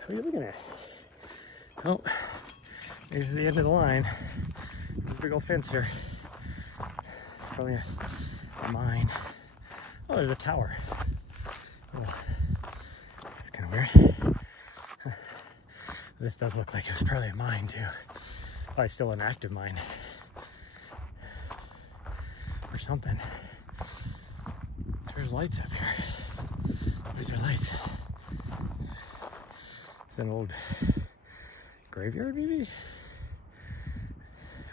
What are you looking at? Oh, this is the end of the line. There's a big old fence here. Probably a mine. Oh, there's a tower. Oh, that's kind of weird. Huh. This does look like it was probably a mine too. Probably still an active mine. Or something. There's lights up here. These are lights. It's an old graveyard, maybe?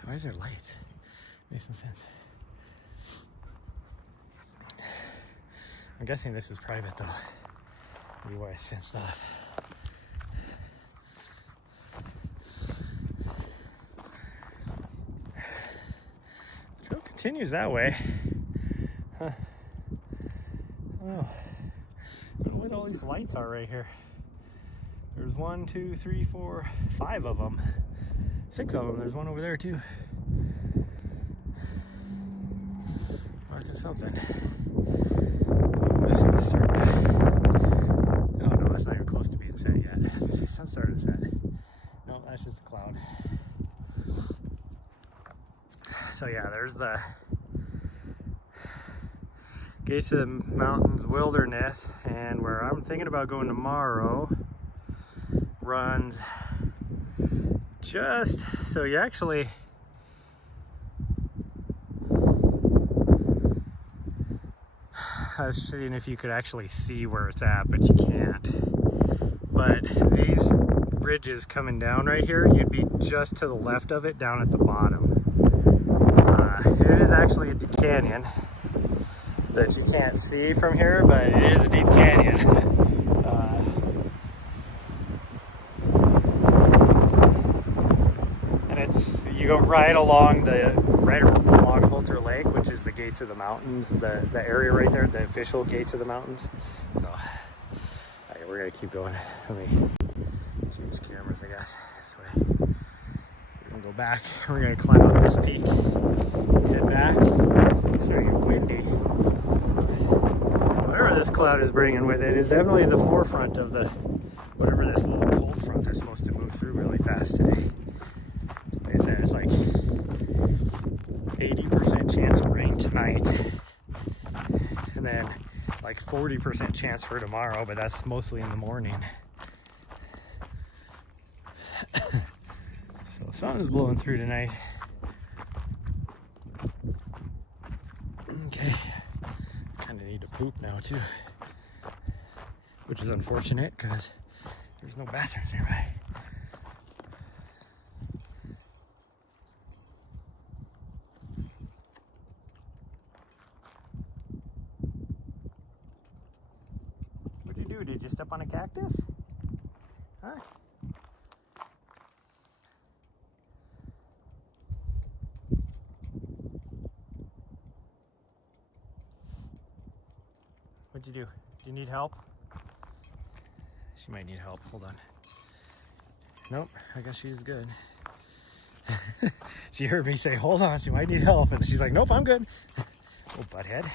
Why is there lights? Makes no sense. I'm guessing this is private though. Maybe why it's fenced off. The trail continues that way. Huh. I don't know. I don't know what all these lights are right here. There's 1, 2, 3, 4, 5 of them. 6 of them. There's one over there too. Marking something. Ooh, this is starting to... Oh no, it's not even close to being set yet. The sun's starting to set. No, that's just a cloud. So yeah, there's the Gates of the Mountains Wilderness, and where I'm thinking about going tomorrow runs just so you actually I was seeing if you could actually see where it's at, but you can't. But these ridges coming down right here, you'd be just to the left of it down at the bottom. It is actually a canyon, that you can't see from here, but it is a deep canyon. And you go right along Holter Lake, which is the gates of the mountains, the area right there, the official gates of the mountains. So, alright, we're gonna keep going. Let me change cameras, I guess. This way. We're gonna go back. We're gonna climb up this peak. Head back. It's starting to get windy. Whatever this cloud is bringing with it is definitely the forefront of whatever this little cold front that's supposed to move through really fast today. Like I said, it's like 80% chance of rain tonight, and then like 40% chance for tomorrow, but that's mostly in the morning. So sun is blowing through tonight. Okay, kind of need to poop now too, which is unfortunate because there's no bathrooms nearby. What'd you do? Did you step on a cactus? Huh? What'd you do? Do you need help? She might need help. Hold on. Nope, I guess she's good. She heard me say, hold on, she might need help. And she's like, nope, I'm good. Oh, butthead.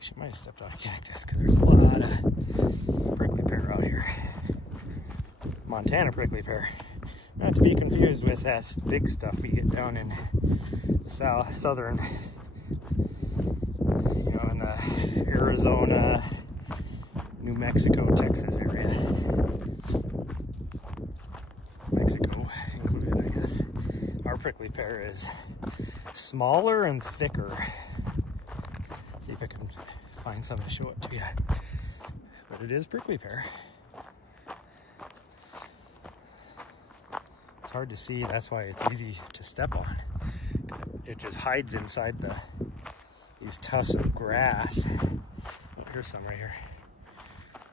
She might have stepped on a cactus because there's a lot of prickly pear out here. Montana prickly pear. Not to be confused with that big stuff we get down in the southern, in the Arizona, New Mexico, Texas area. Mexico included, I guess. Our prickly pear is smaller and thicker. See if I can find something to show it to you. But it is prickly pear. It's hard to see, that's why it's easy to step on. It just hides inside these tufts of grass. Oh, here's some right here.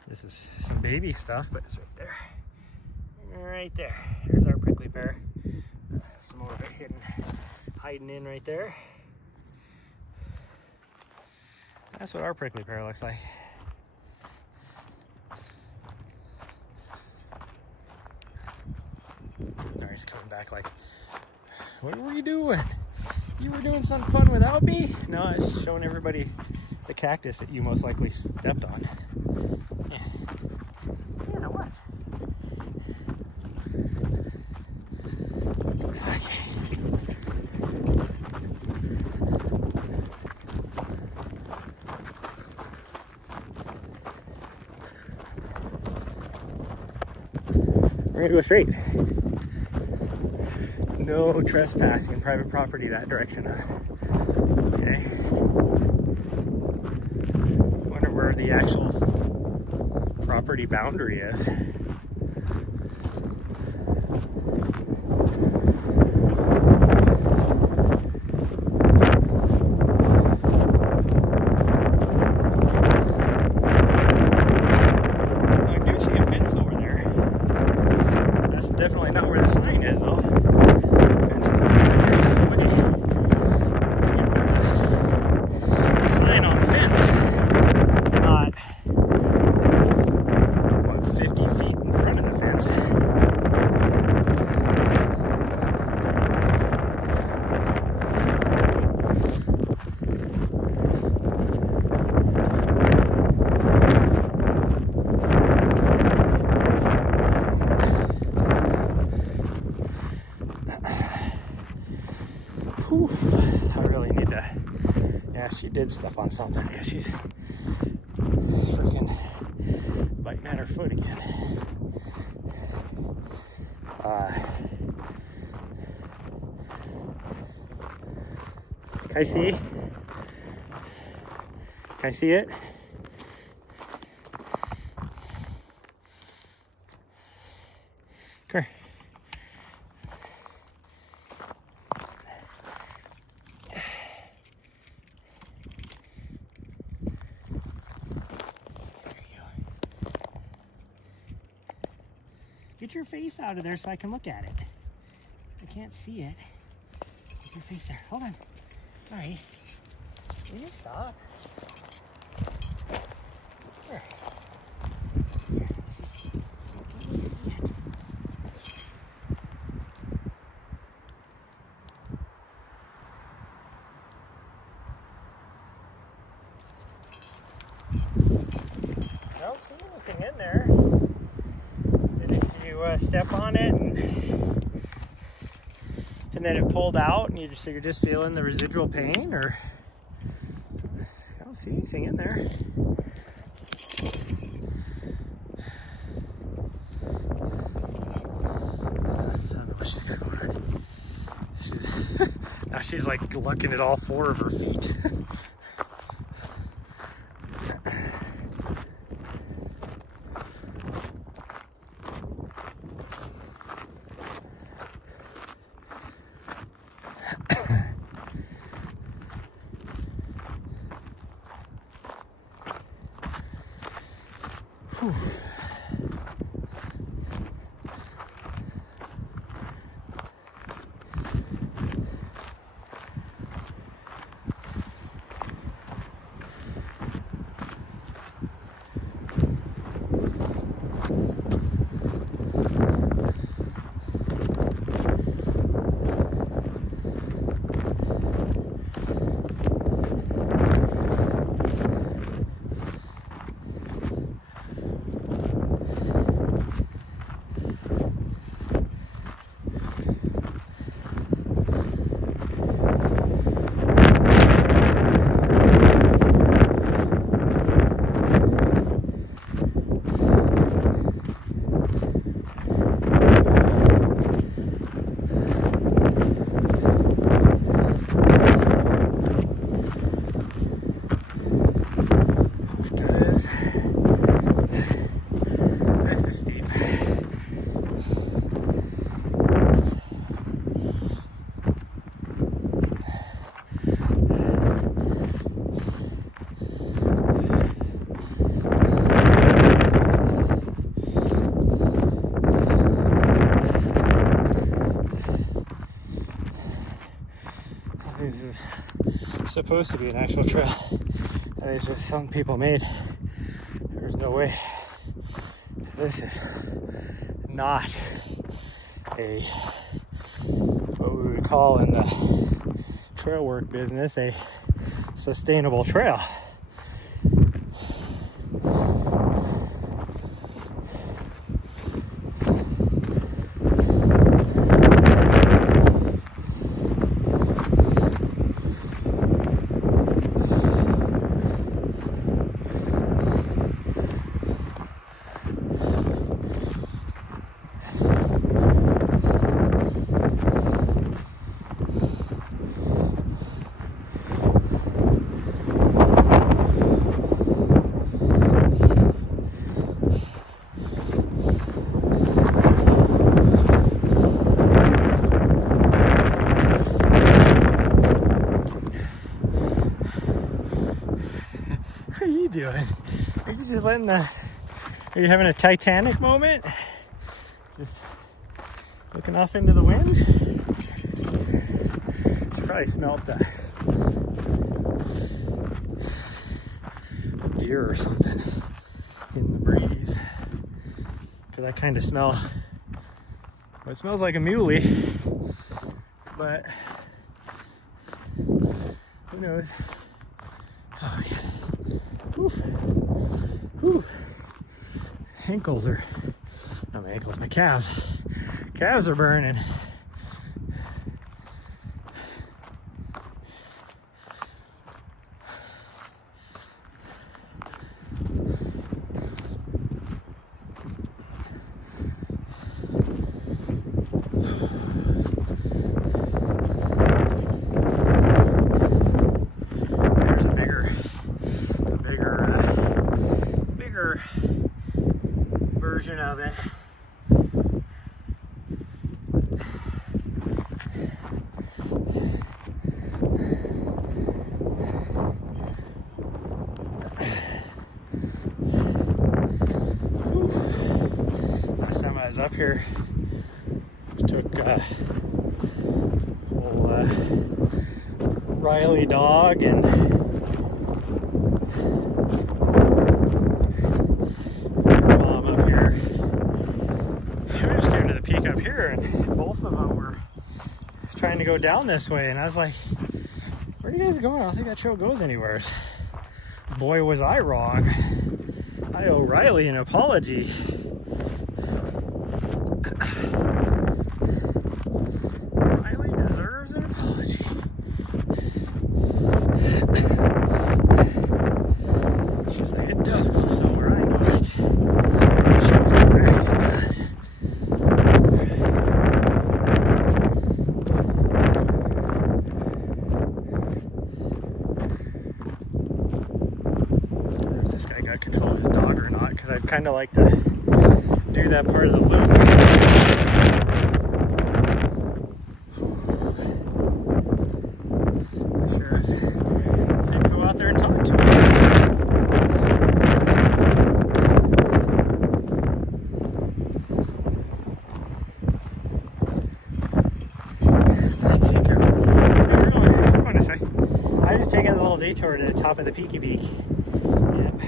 This is some baby stuff, but it's right there. Right there. Here's our prickly pear. Some more of it hiding in right there. That's what our prickly pear looks like. Alright, he's coming back like, what were you doing? You were doing something fun without me? No, I was showing everybody the cactus that you most likely stepped on. Yeah. Yeah, what? Okay. We're gonna go straight. No trespassing private property that direction. Okay. Wonder where the actual property boundary is. I do see a fence over there. That's definitely not where the sign is, though. Sign on the fence, not 50 feet in front of the fence. Whew, I really need to. Yeah, she did stuff on something because she's freaking biting at her foot again. Can I see? Can I see it? Come here. Get your face out of there so I can look at it. I can't see it. Get your face there. Hold on. All right. Will you stop? There. Here, let's see. Let me see it. I don't see anything in there. Did you step on it and then it pulled out, and you're just feeling the residual pain, or I don't see anything in there. I don't know what she's got going on. Now she's like looking at all 4 of her feet. Whew. This is steep. This is supposed to be an actual trail. That is just some people made. There's no way. This is not a, what we would call in the trail work business, a sustainable trail. What are you doing? Are you just letting are you having a Titanic moment? Just looking off into the wind? She probably smelled a deer or something in the breeze. Because I kind of smell, well, it smells like a muley, but who knows? Oh, yeah. Oof. Whew. Ankles are, not my ankles, my calves. Calves are burning. Version of it. Last time I was was up here, took Riley dog and mom up here. We just came to the peak up here, and both of them were trying to go down this way, and I was like, where are you guys going? I don't think that trail goes anywhere. Boy, was I wrong. I owe Riley an apology. Riley deserves an apology. She's like, it does go somewhere, I know it. She was correct, it does. If this guy got control of his dog or not, because I'd kind of like to do that part of the loop. Sure, I'd go out there and talk to him. Let's see, we're going this way. I just taking a little detour to the top of the Peaky Peak. Yep.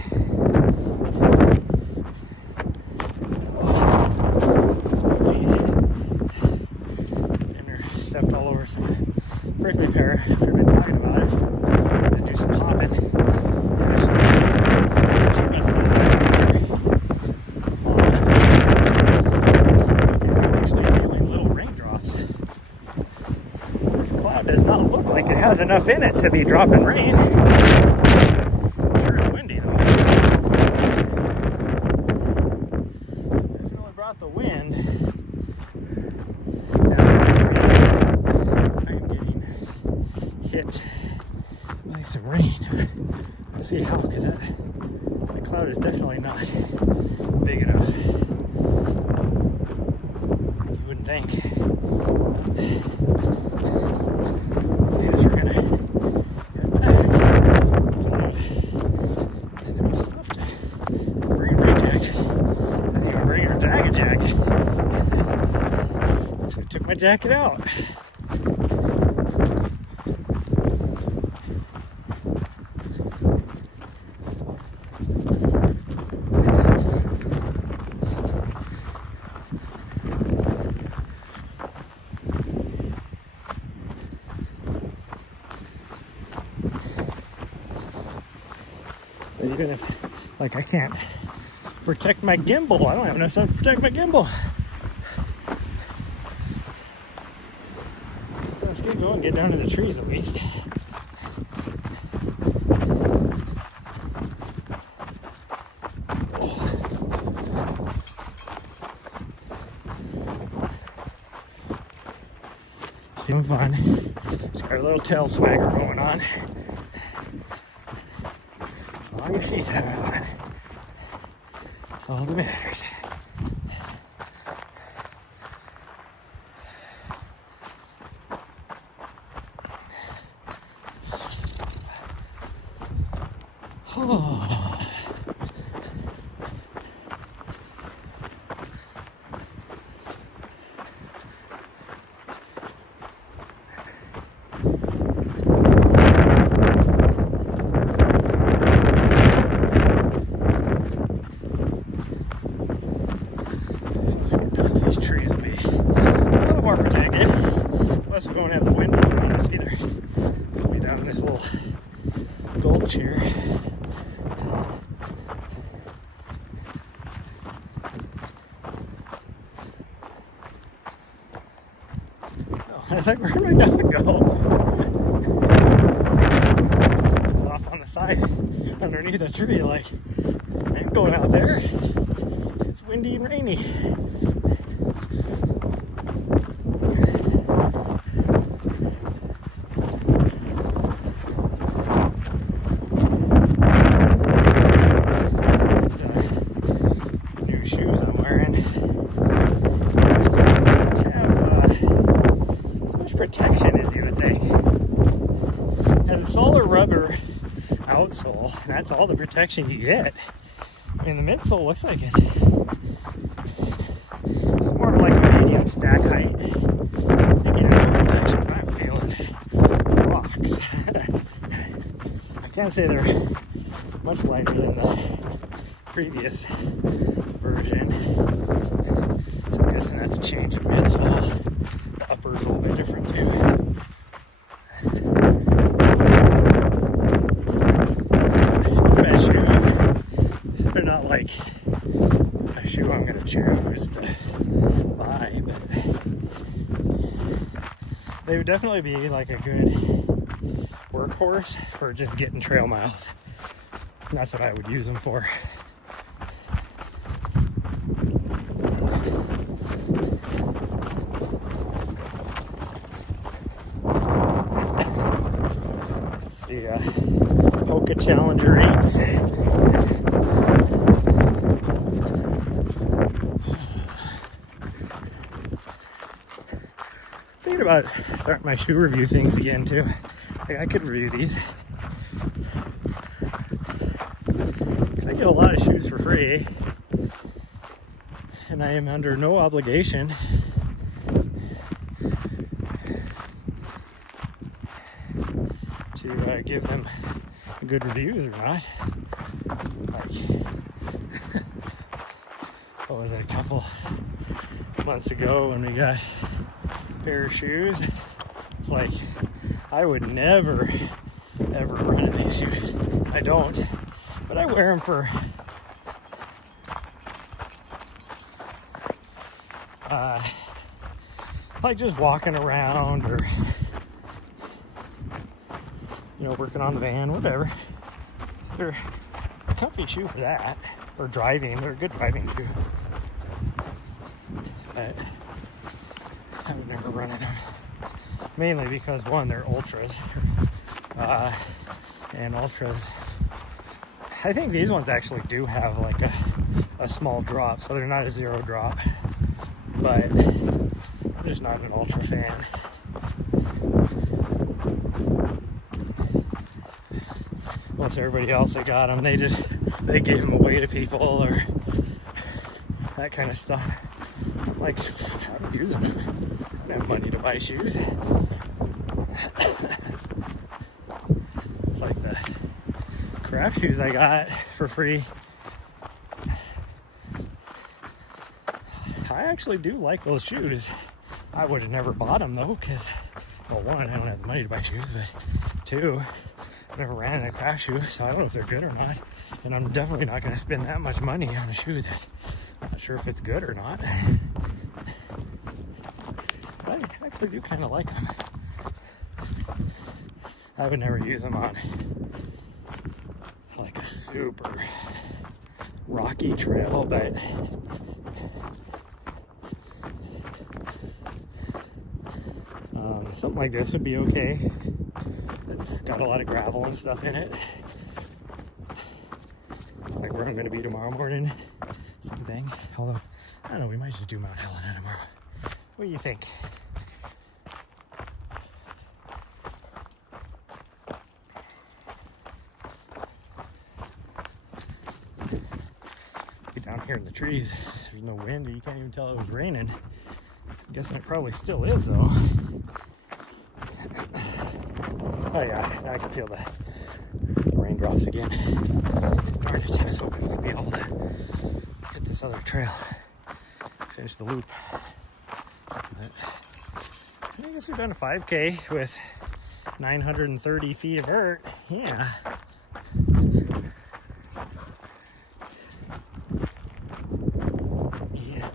Stepped all over some prickly pear after I've been talking about it. To do some hopping. She must have I'm actually feeling little raindrops. This cloud does not look like it has enough in it to be dropping rain. Sure it's windy though. Definitely brought the wind. Hit by some rain. Let's see how, because that cloud is definitely not big enough. You wouldn't think. I guess we're gonna head back. There's enough stuff to bring a rain jacket. I didn't even bring a jacket. So I took my jacket out. Even if, like, I can't protect my gimbal. I don't have enough stuff to protect my gimbal. Let's get going, get down to the trees at least. Doing fun. Just got a little tail swagger going on. As long as she's having fun, that's all that matters. Oh. Plus we don't have the wind on us either. So we'll be down in this little gulch here. Oh, I was like, where'd my dog go? She's off on the side underneath a tree, like, I ain't going out there. It's windy and rainy. Protection is the other thing. It has a solid rubber outsole. That's all the protection you get. I mean, the midsole looks like it's It's more of like a medium stack height. Thinking of no protection, but I'm feeling rocks. I can't say they're much lighter than the previous version. So I'm guessing that's a change of midsoles. The upper is a little bit different too. Bad shoe. They're not like a shoe I'm gonna choose to buy, but they would definitely be like a good workhorse for just getting trail miles. And that's what I would use them for. Let's see, Hoka Challenger 8s. Thinking about starting my shoe review things again too. I could review these. I get a lot of shoes for free, and I am under no obligation to give them good reviews or not. Like, what was it, a couple months ago when we got a pair of shoes? It's like, I would never, ever run in these shoes. I don't. But I wear them for like just walking around or, you know, working on the van, whatever. They're a comfy shoe for that. Or driving. They're a good driving shoe. But I would never run in them. Mainly because, one, they're ultras. And ultras, I think these ones actually do have like a small drop, so they're not a zero drop, but I'm just not an ultra fan. Once everybody else that got them, they gave them away to people or that kind of stuff. Like, how to use them? I don't have money to buy shoes. It's like the craft shoes I got for free. I actually do like those shoes. I would have never bought them though, because, well, one, I don't have the money to buy shoes, but two, I've never ran in a craft shoe, so I don't know if they're good or not. And I'm definitely not going to spend that much money on a shoe that I'm not sure if it's good or not. I actually do kind of like them. I would never use them on like a super rocky trail, but something like this would be okay. It's got a lot of gravel and stuff in it, like where I'm going to be tomorrow morning. Same thing. Although, I don't know, we might just do Mount Helena tomorrow. What do you think? Down here in the trees, there's no wind, you can't even tell it was raining. I'm guessing it probably still is though. Oh yeah, now I can feel the raindrops again. Darn it, I was hoping we'd be able to hit this other trail, finish the loop. But I guess we've done a 5K with 930 feet of vert. Yeah.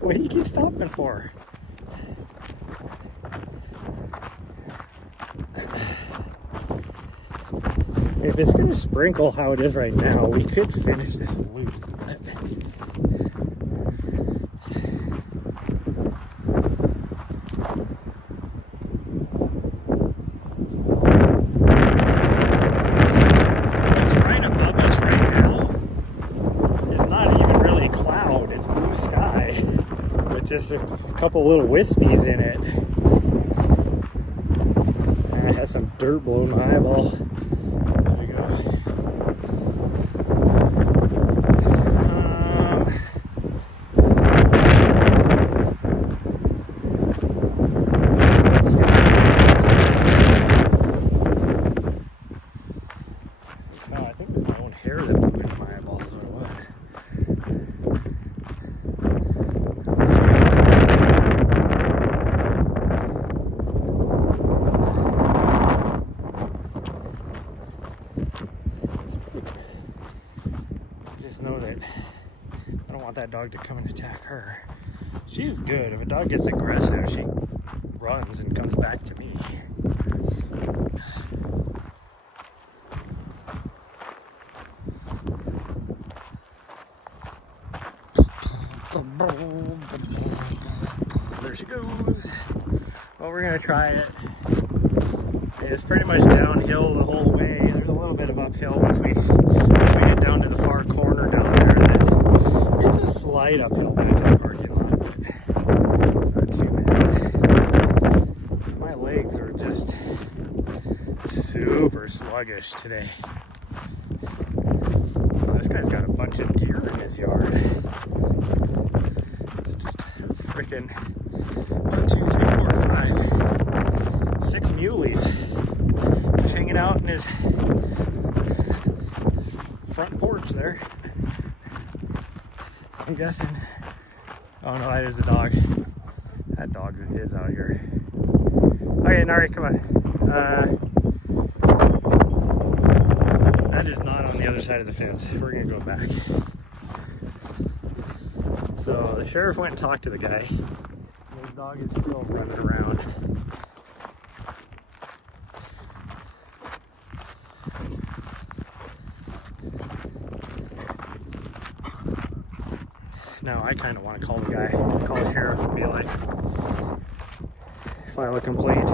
What do you keep stopping for? If it's going to sprinkle how it is right now, we could finish this loop. What's right above us right now is not even really cloud, it's blue sky. Just a couple little wispies in it. And it has some dirt blowing my eyeball. There we go. that dog to come and attack her. She's good. If a dog gets aggressive, she runs and comes back to me. There she goes. Well, we're gonna try it. It's pretty much downhill the whole way. There's a little bit of uphill once we get down to the far corner down there. Then it's a slight uphill back to the parking lot, but it's not too bad. My legs are just super sluggish today. This guy's got a bunch of deer in his yard. There's freaking 1, 2, 3, 4, 5, 6 muleys just hanging out in his front porch there. So I'm guessing, oh no, that is the dog. That dog's his out here. Okay, Nari, come on. That is not on the other side of the fence. We're gonna go back. So the sheriff went and talked to the guy. His dog is still running around. Now I kind of want to call the guy, call the sheriff and be like, file a complaint.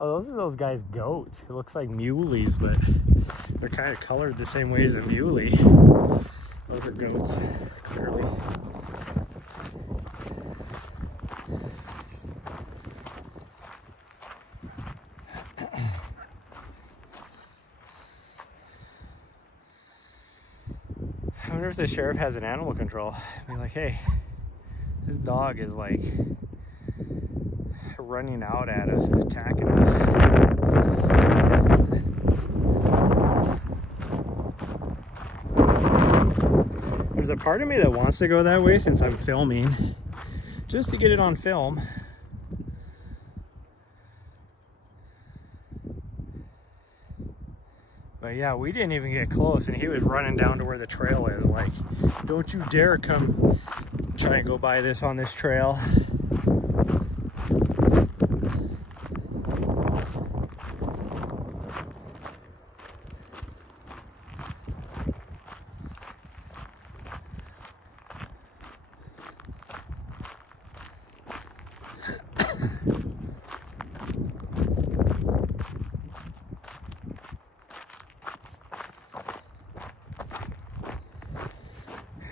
Oh, those are those guys' goats. It looks like muleys, but they're kind of colored the same way as a muley. Those are goats, clearly. I wonder if the sheriff has an animal control. Be like, hey, this dog is like running out at us and attacking us. There's a part of me that wants to go that way since I'm filming, just to get it on film. But yeah, we didn't even get close and he was running down to where the trail is like, don't you dare come try and go by this on this trail.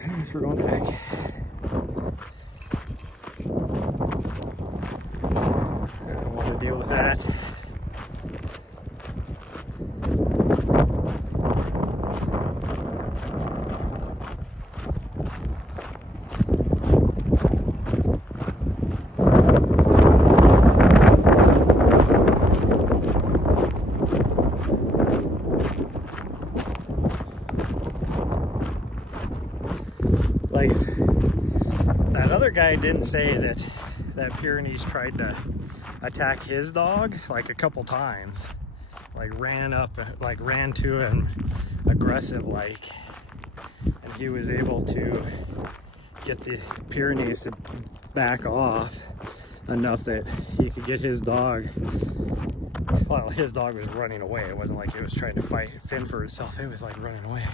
I guess we're going back. I don't want to deal with that. Like, that other guy didn't say that Pyrenees tried to attack his dog like a couple times, like ran to him aggressive like, and he was able to get the Pyrenees to back off enough that he could get his dog. Well, his dog was running away. It wasn't like it was trying to fend for itself. It was like running away.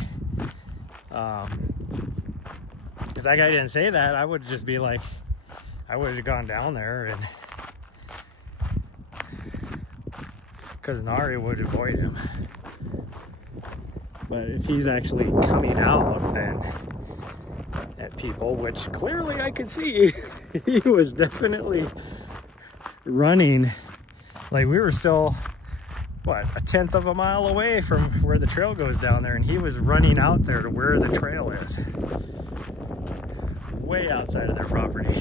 If that guy didn't say that, I would just be like, I would have gone down there and, because Nari would avoid him. But if he's actually coming out then at people, which clearly I could see, he was definitely running. Like, we were still, what, 1/10 of a mile away from where the trail goes down there, and he was running out there to where the trail is. Way outside of their property.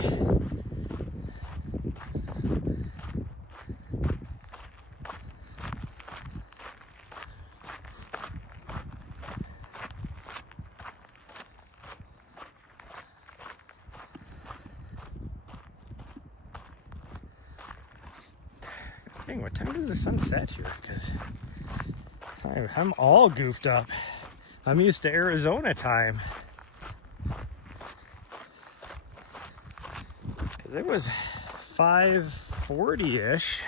Dang, what time does the sun set here? Because I'm all goofed up. I'm used to Arizona time. Because it was 5:40-ish.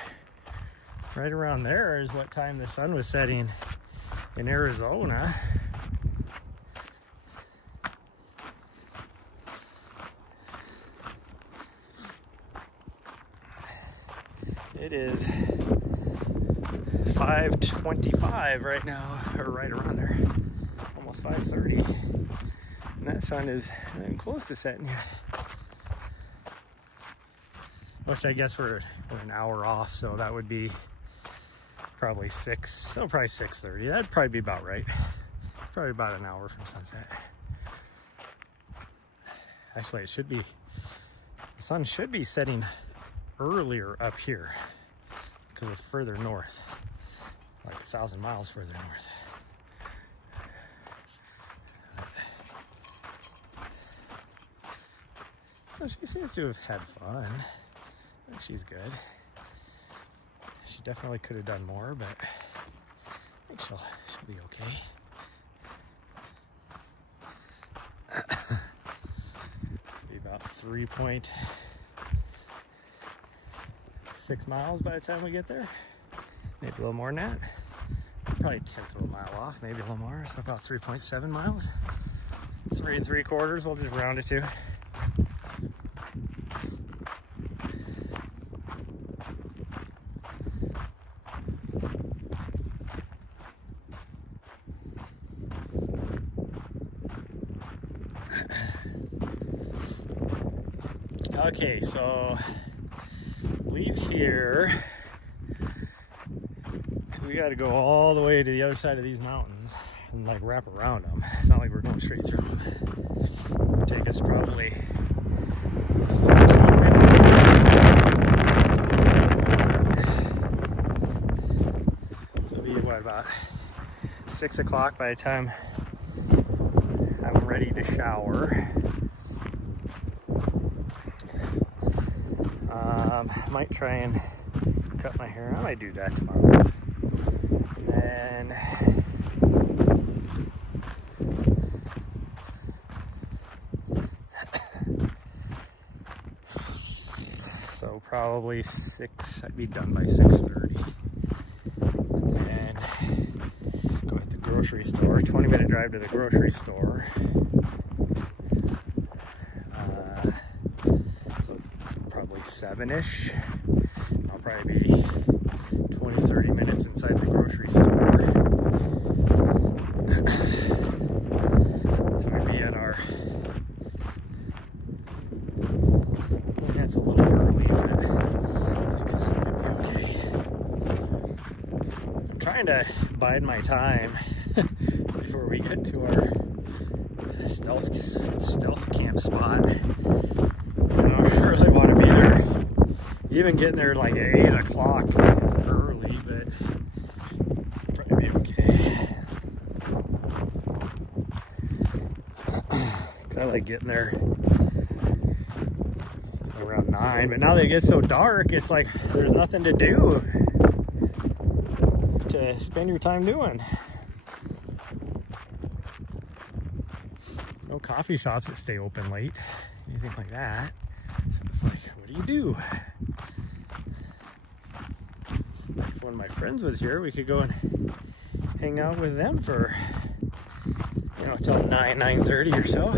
Right around there is what time the sun was setting in Arizona. It is 5:25 right now, or right around there, almost 5:30, and that sun is not even close to setting yet. Which I guess we're an hour off, so that would be probably 6:30. That'd probably be about right. Probably about an hour from sunset. Actually, the sun should be setting earlier up here because we're further north, like 1,000 miles further north. Well, she seems to have had fun. I think she's good. She definitely could have done more, but I think she'll be okay. Be about 3.6 miles by the time we get there. Maybe a little more than that. Probably 1/10 of a mile off, maybe a little more. So about 3.7 miles. 3 3/4, we'll just round it to. Okay, so leave here. We got to go all the way to the other side of these mountains and like wrap around them. It's not like we're going straight through them. It'll take us probably 15 minutes. So it'll be what, about 6 o'clock by the time I'm ready to shower. I might try and cut my hair. I might do that tomorrow. And so probably 6. I'd be done by 6:30. And go hit the grocery store. 20-minute drive to the grocery store. So probably 7-ish. I'll probably be 20-30 minutes inside the grocery store. So we'd be at our... That's a little early, but I guess it might be okay. I'm trying to bide my time before we get to our stealth camp spot. I don't really want to be there. Even getting there like at 8 o'clock is early, but it'll probably be okay. Cause I like getting there around 9, but now that it gets so dark, it's like there's nothing to do to spend your time doing. No coffee shops that stay open late, anything like that. So it's like, what do you do? If one of my friends was here, we could go and hang out with them for, till 9:30 or so.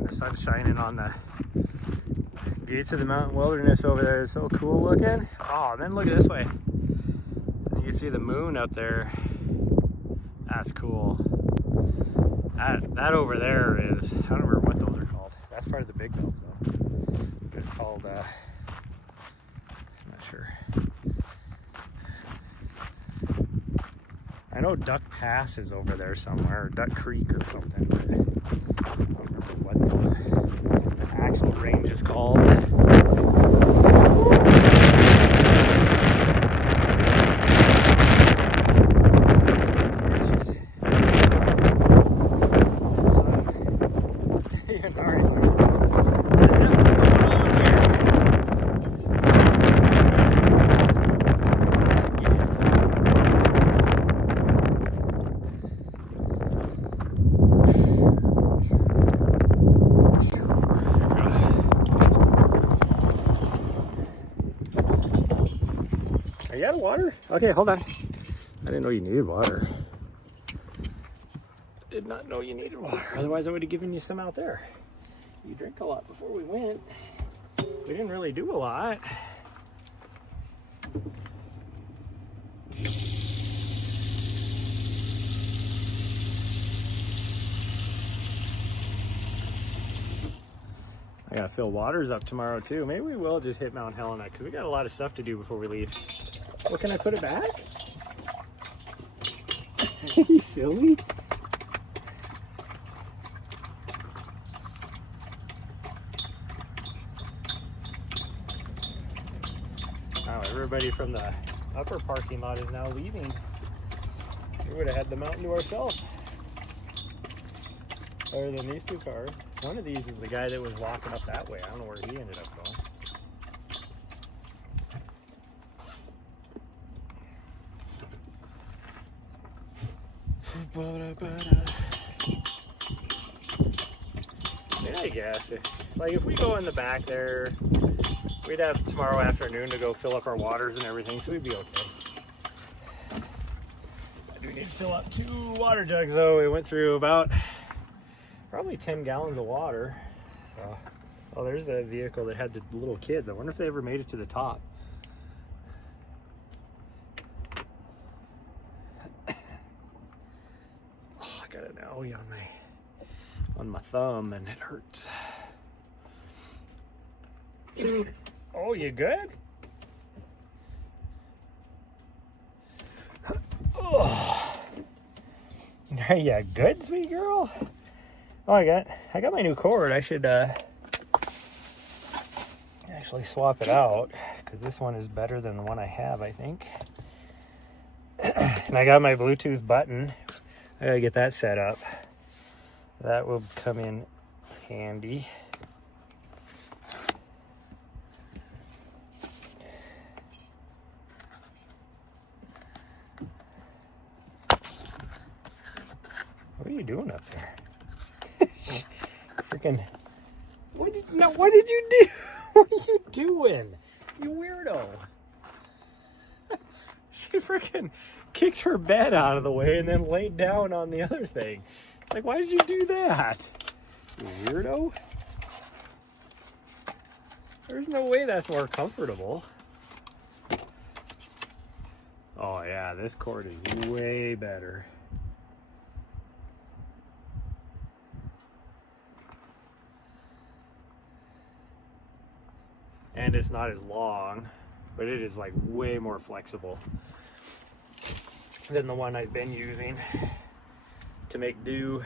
The sun's shining on the gates of the mountain wilderness over there. It's so cool looking. Oh, and then look at this way. You can see the moon up there. That's cool. That over there is, I don't remember what those are called. That's part of the Big Belt, though. It's called sure. I know Duck Pass is over there somewhere, or Duck Creek or something, but I don't remember what the actual range is called. Are you out of water? Okay, hold on. I didn't know you needed water. Did not know you needed water. Otherwise, I would have given you some out there. You drank a lot before we went. We didn't really do a lot. I gotta fill waters up tomorrow too. Maybe we will just hit Mount Helena because we got a lot of stuff to do before we leave. What, can I put it back? Are you silly? Wow, everybody from the upper parking lot is now leaving. We would have had the mountain to ourselves. Other than these two cars. One of these is the guy that was walking up that way. I don't know where he ended up going. Yeah, I guess. If we go in the back there, we'd have tomorrow afternoon to go fill up our waters and everything, so we'd be okay. I do need to fill up 2 water jugs though. We went through about probably 10 gallons of water. So, oh, there's the vehicle that had the little kids. I wonder if they ever made it to the top. Oh, I got an owie on my thumb and it hurts. Oh, you good? Oh. Are you good, sweet girl? Oh, I got my new cord. I should actually swap it out because this one is better than the one I have, I think. And I got my Bluetooth button. I gotta get that set up. That will come in handy. What are you doing up there? Freaking! What did you do? What are you doing? You weirdo! She freaking kicked her bed out of the way and then laid down on the other thing. Like, why did you do that? You weirdo! There's no way that's more comfortable. Oh yeah, this cord is way better. And it's not as long, but it is like way more flexible than the one I've been using to make do.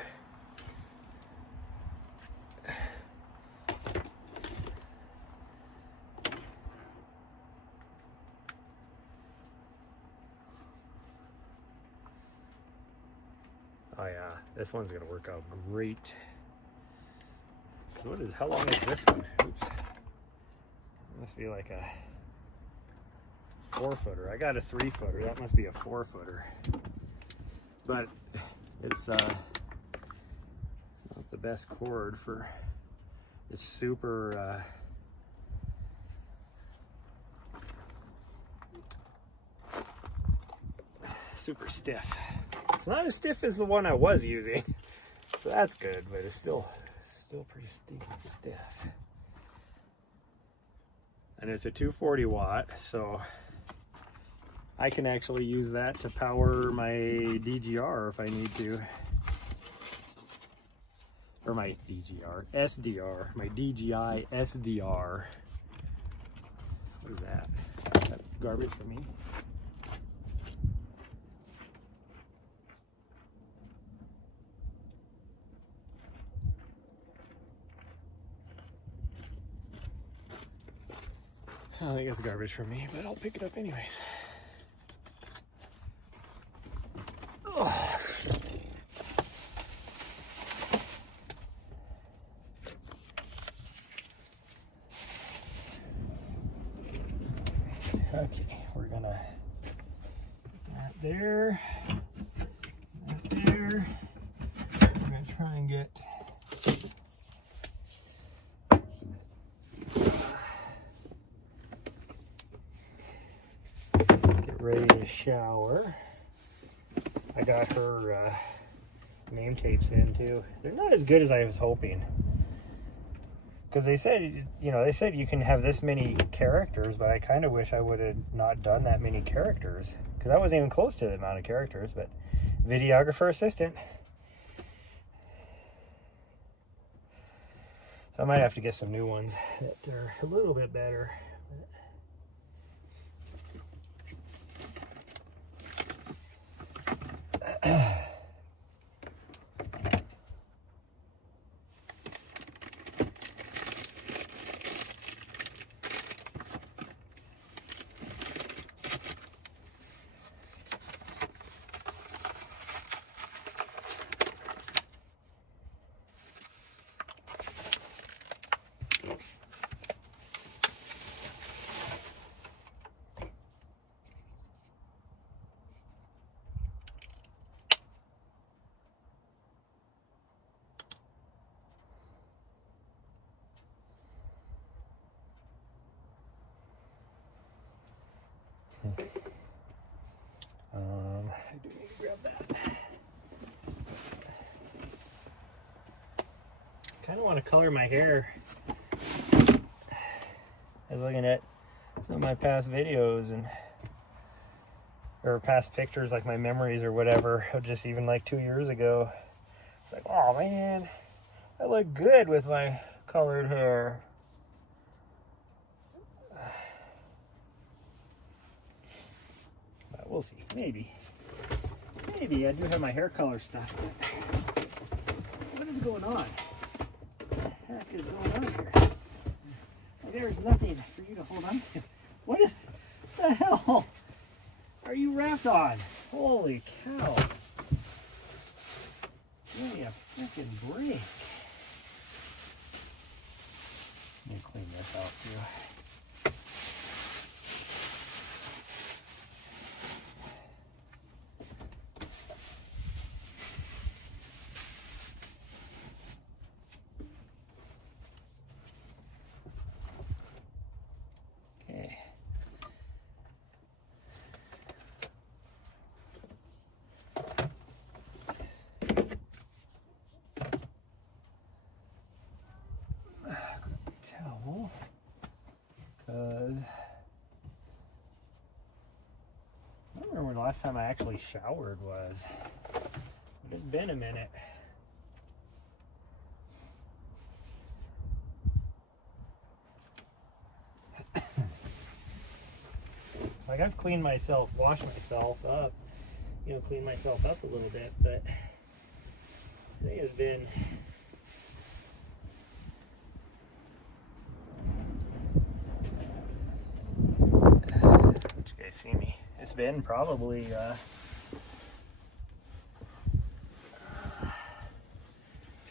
Oh yeah, this one's gonna work out great. How long is this one? Oops. Must be like a 4-footer. I got a 3-footer. That must be a 4-footer. But it's not the best cord for. It's super. Super stiff. It's not as stiff as the one I was using, so that's good. But it's still pretty stiff. And it's a 240 watt, so I can actually use that to power my DGR if I need to. Or my DGR, SDR, my DJI SDR. What is that? Is that garbage for me. I don't think it's garbage for me, but I'll pick it up anyways. Oh. Okay, we're gonna put that there, that there. We're gonna try and get ready to shower. I got her name tapes in too. They're not as good as I was hoping. Because they said, they said you can have this many characters, but I kind of wish I would have not done that many characters. Because I wasn't even close to the amount of characters, but videographer assistant. So I might have to get some new ones that are a little bit better. I do need to grab that. Kind of want to color my hair. I was looking at some of my past videos or past pictures, like my memories or whatever, just even like 2 years ago. It's like, oh man, I look good with my colored hair. But we'll see. Maybe I do have my hair color stuff, but what is going on? What the heck is going on here? There's nothing for you to hold on to. What the hell are you wrapped on? Holy cow. Give me a freaking break. Let me clean this out too. Towel, because I don't remember when the last time I actually showered was. It's been a minute. Like, I've cleaned myself, washed myself up, cleaned myself up a little bit, but I think it's been you guys see me. It's been probably trying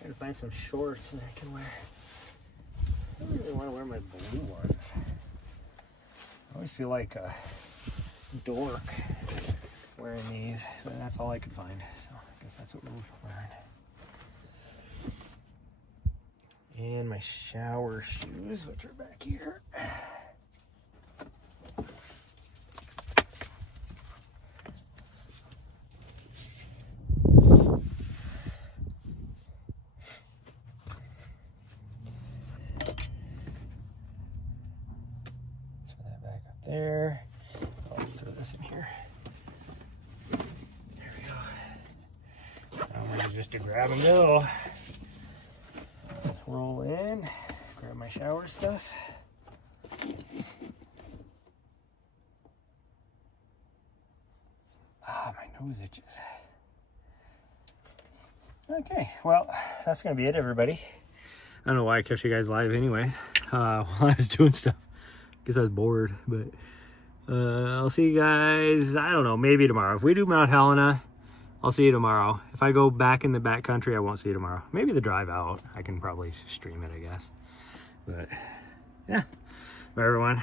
to find some shorts that I can wear. I don't really want to wear my blue ones. I always feel like a dork wearing these, but that's all I could find. So I guess that's what we're wearing. And my shower shoes, which are back here. There. I'll throw this in here. There we go. Now we're just to grab and go. Roll in, grab my shower stuff. Nose itches. Okay, well, that's gonna be it, everybody. I don't know why I kept you guys live anyways, while I was doing stuff. Guess I was bored, but I'll see you guys, I don't know, maybe tomorrow. If we do Mount Helena, I'll see you tomorrow. If I go back in the back country, I won't see you tomorrow. Maybe the drive out, I can probably stream it, I guess. But yeah, bye everyone.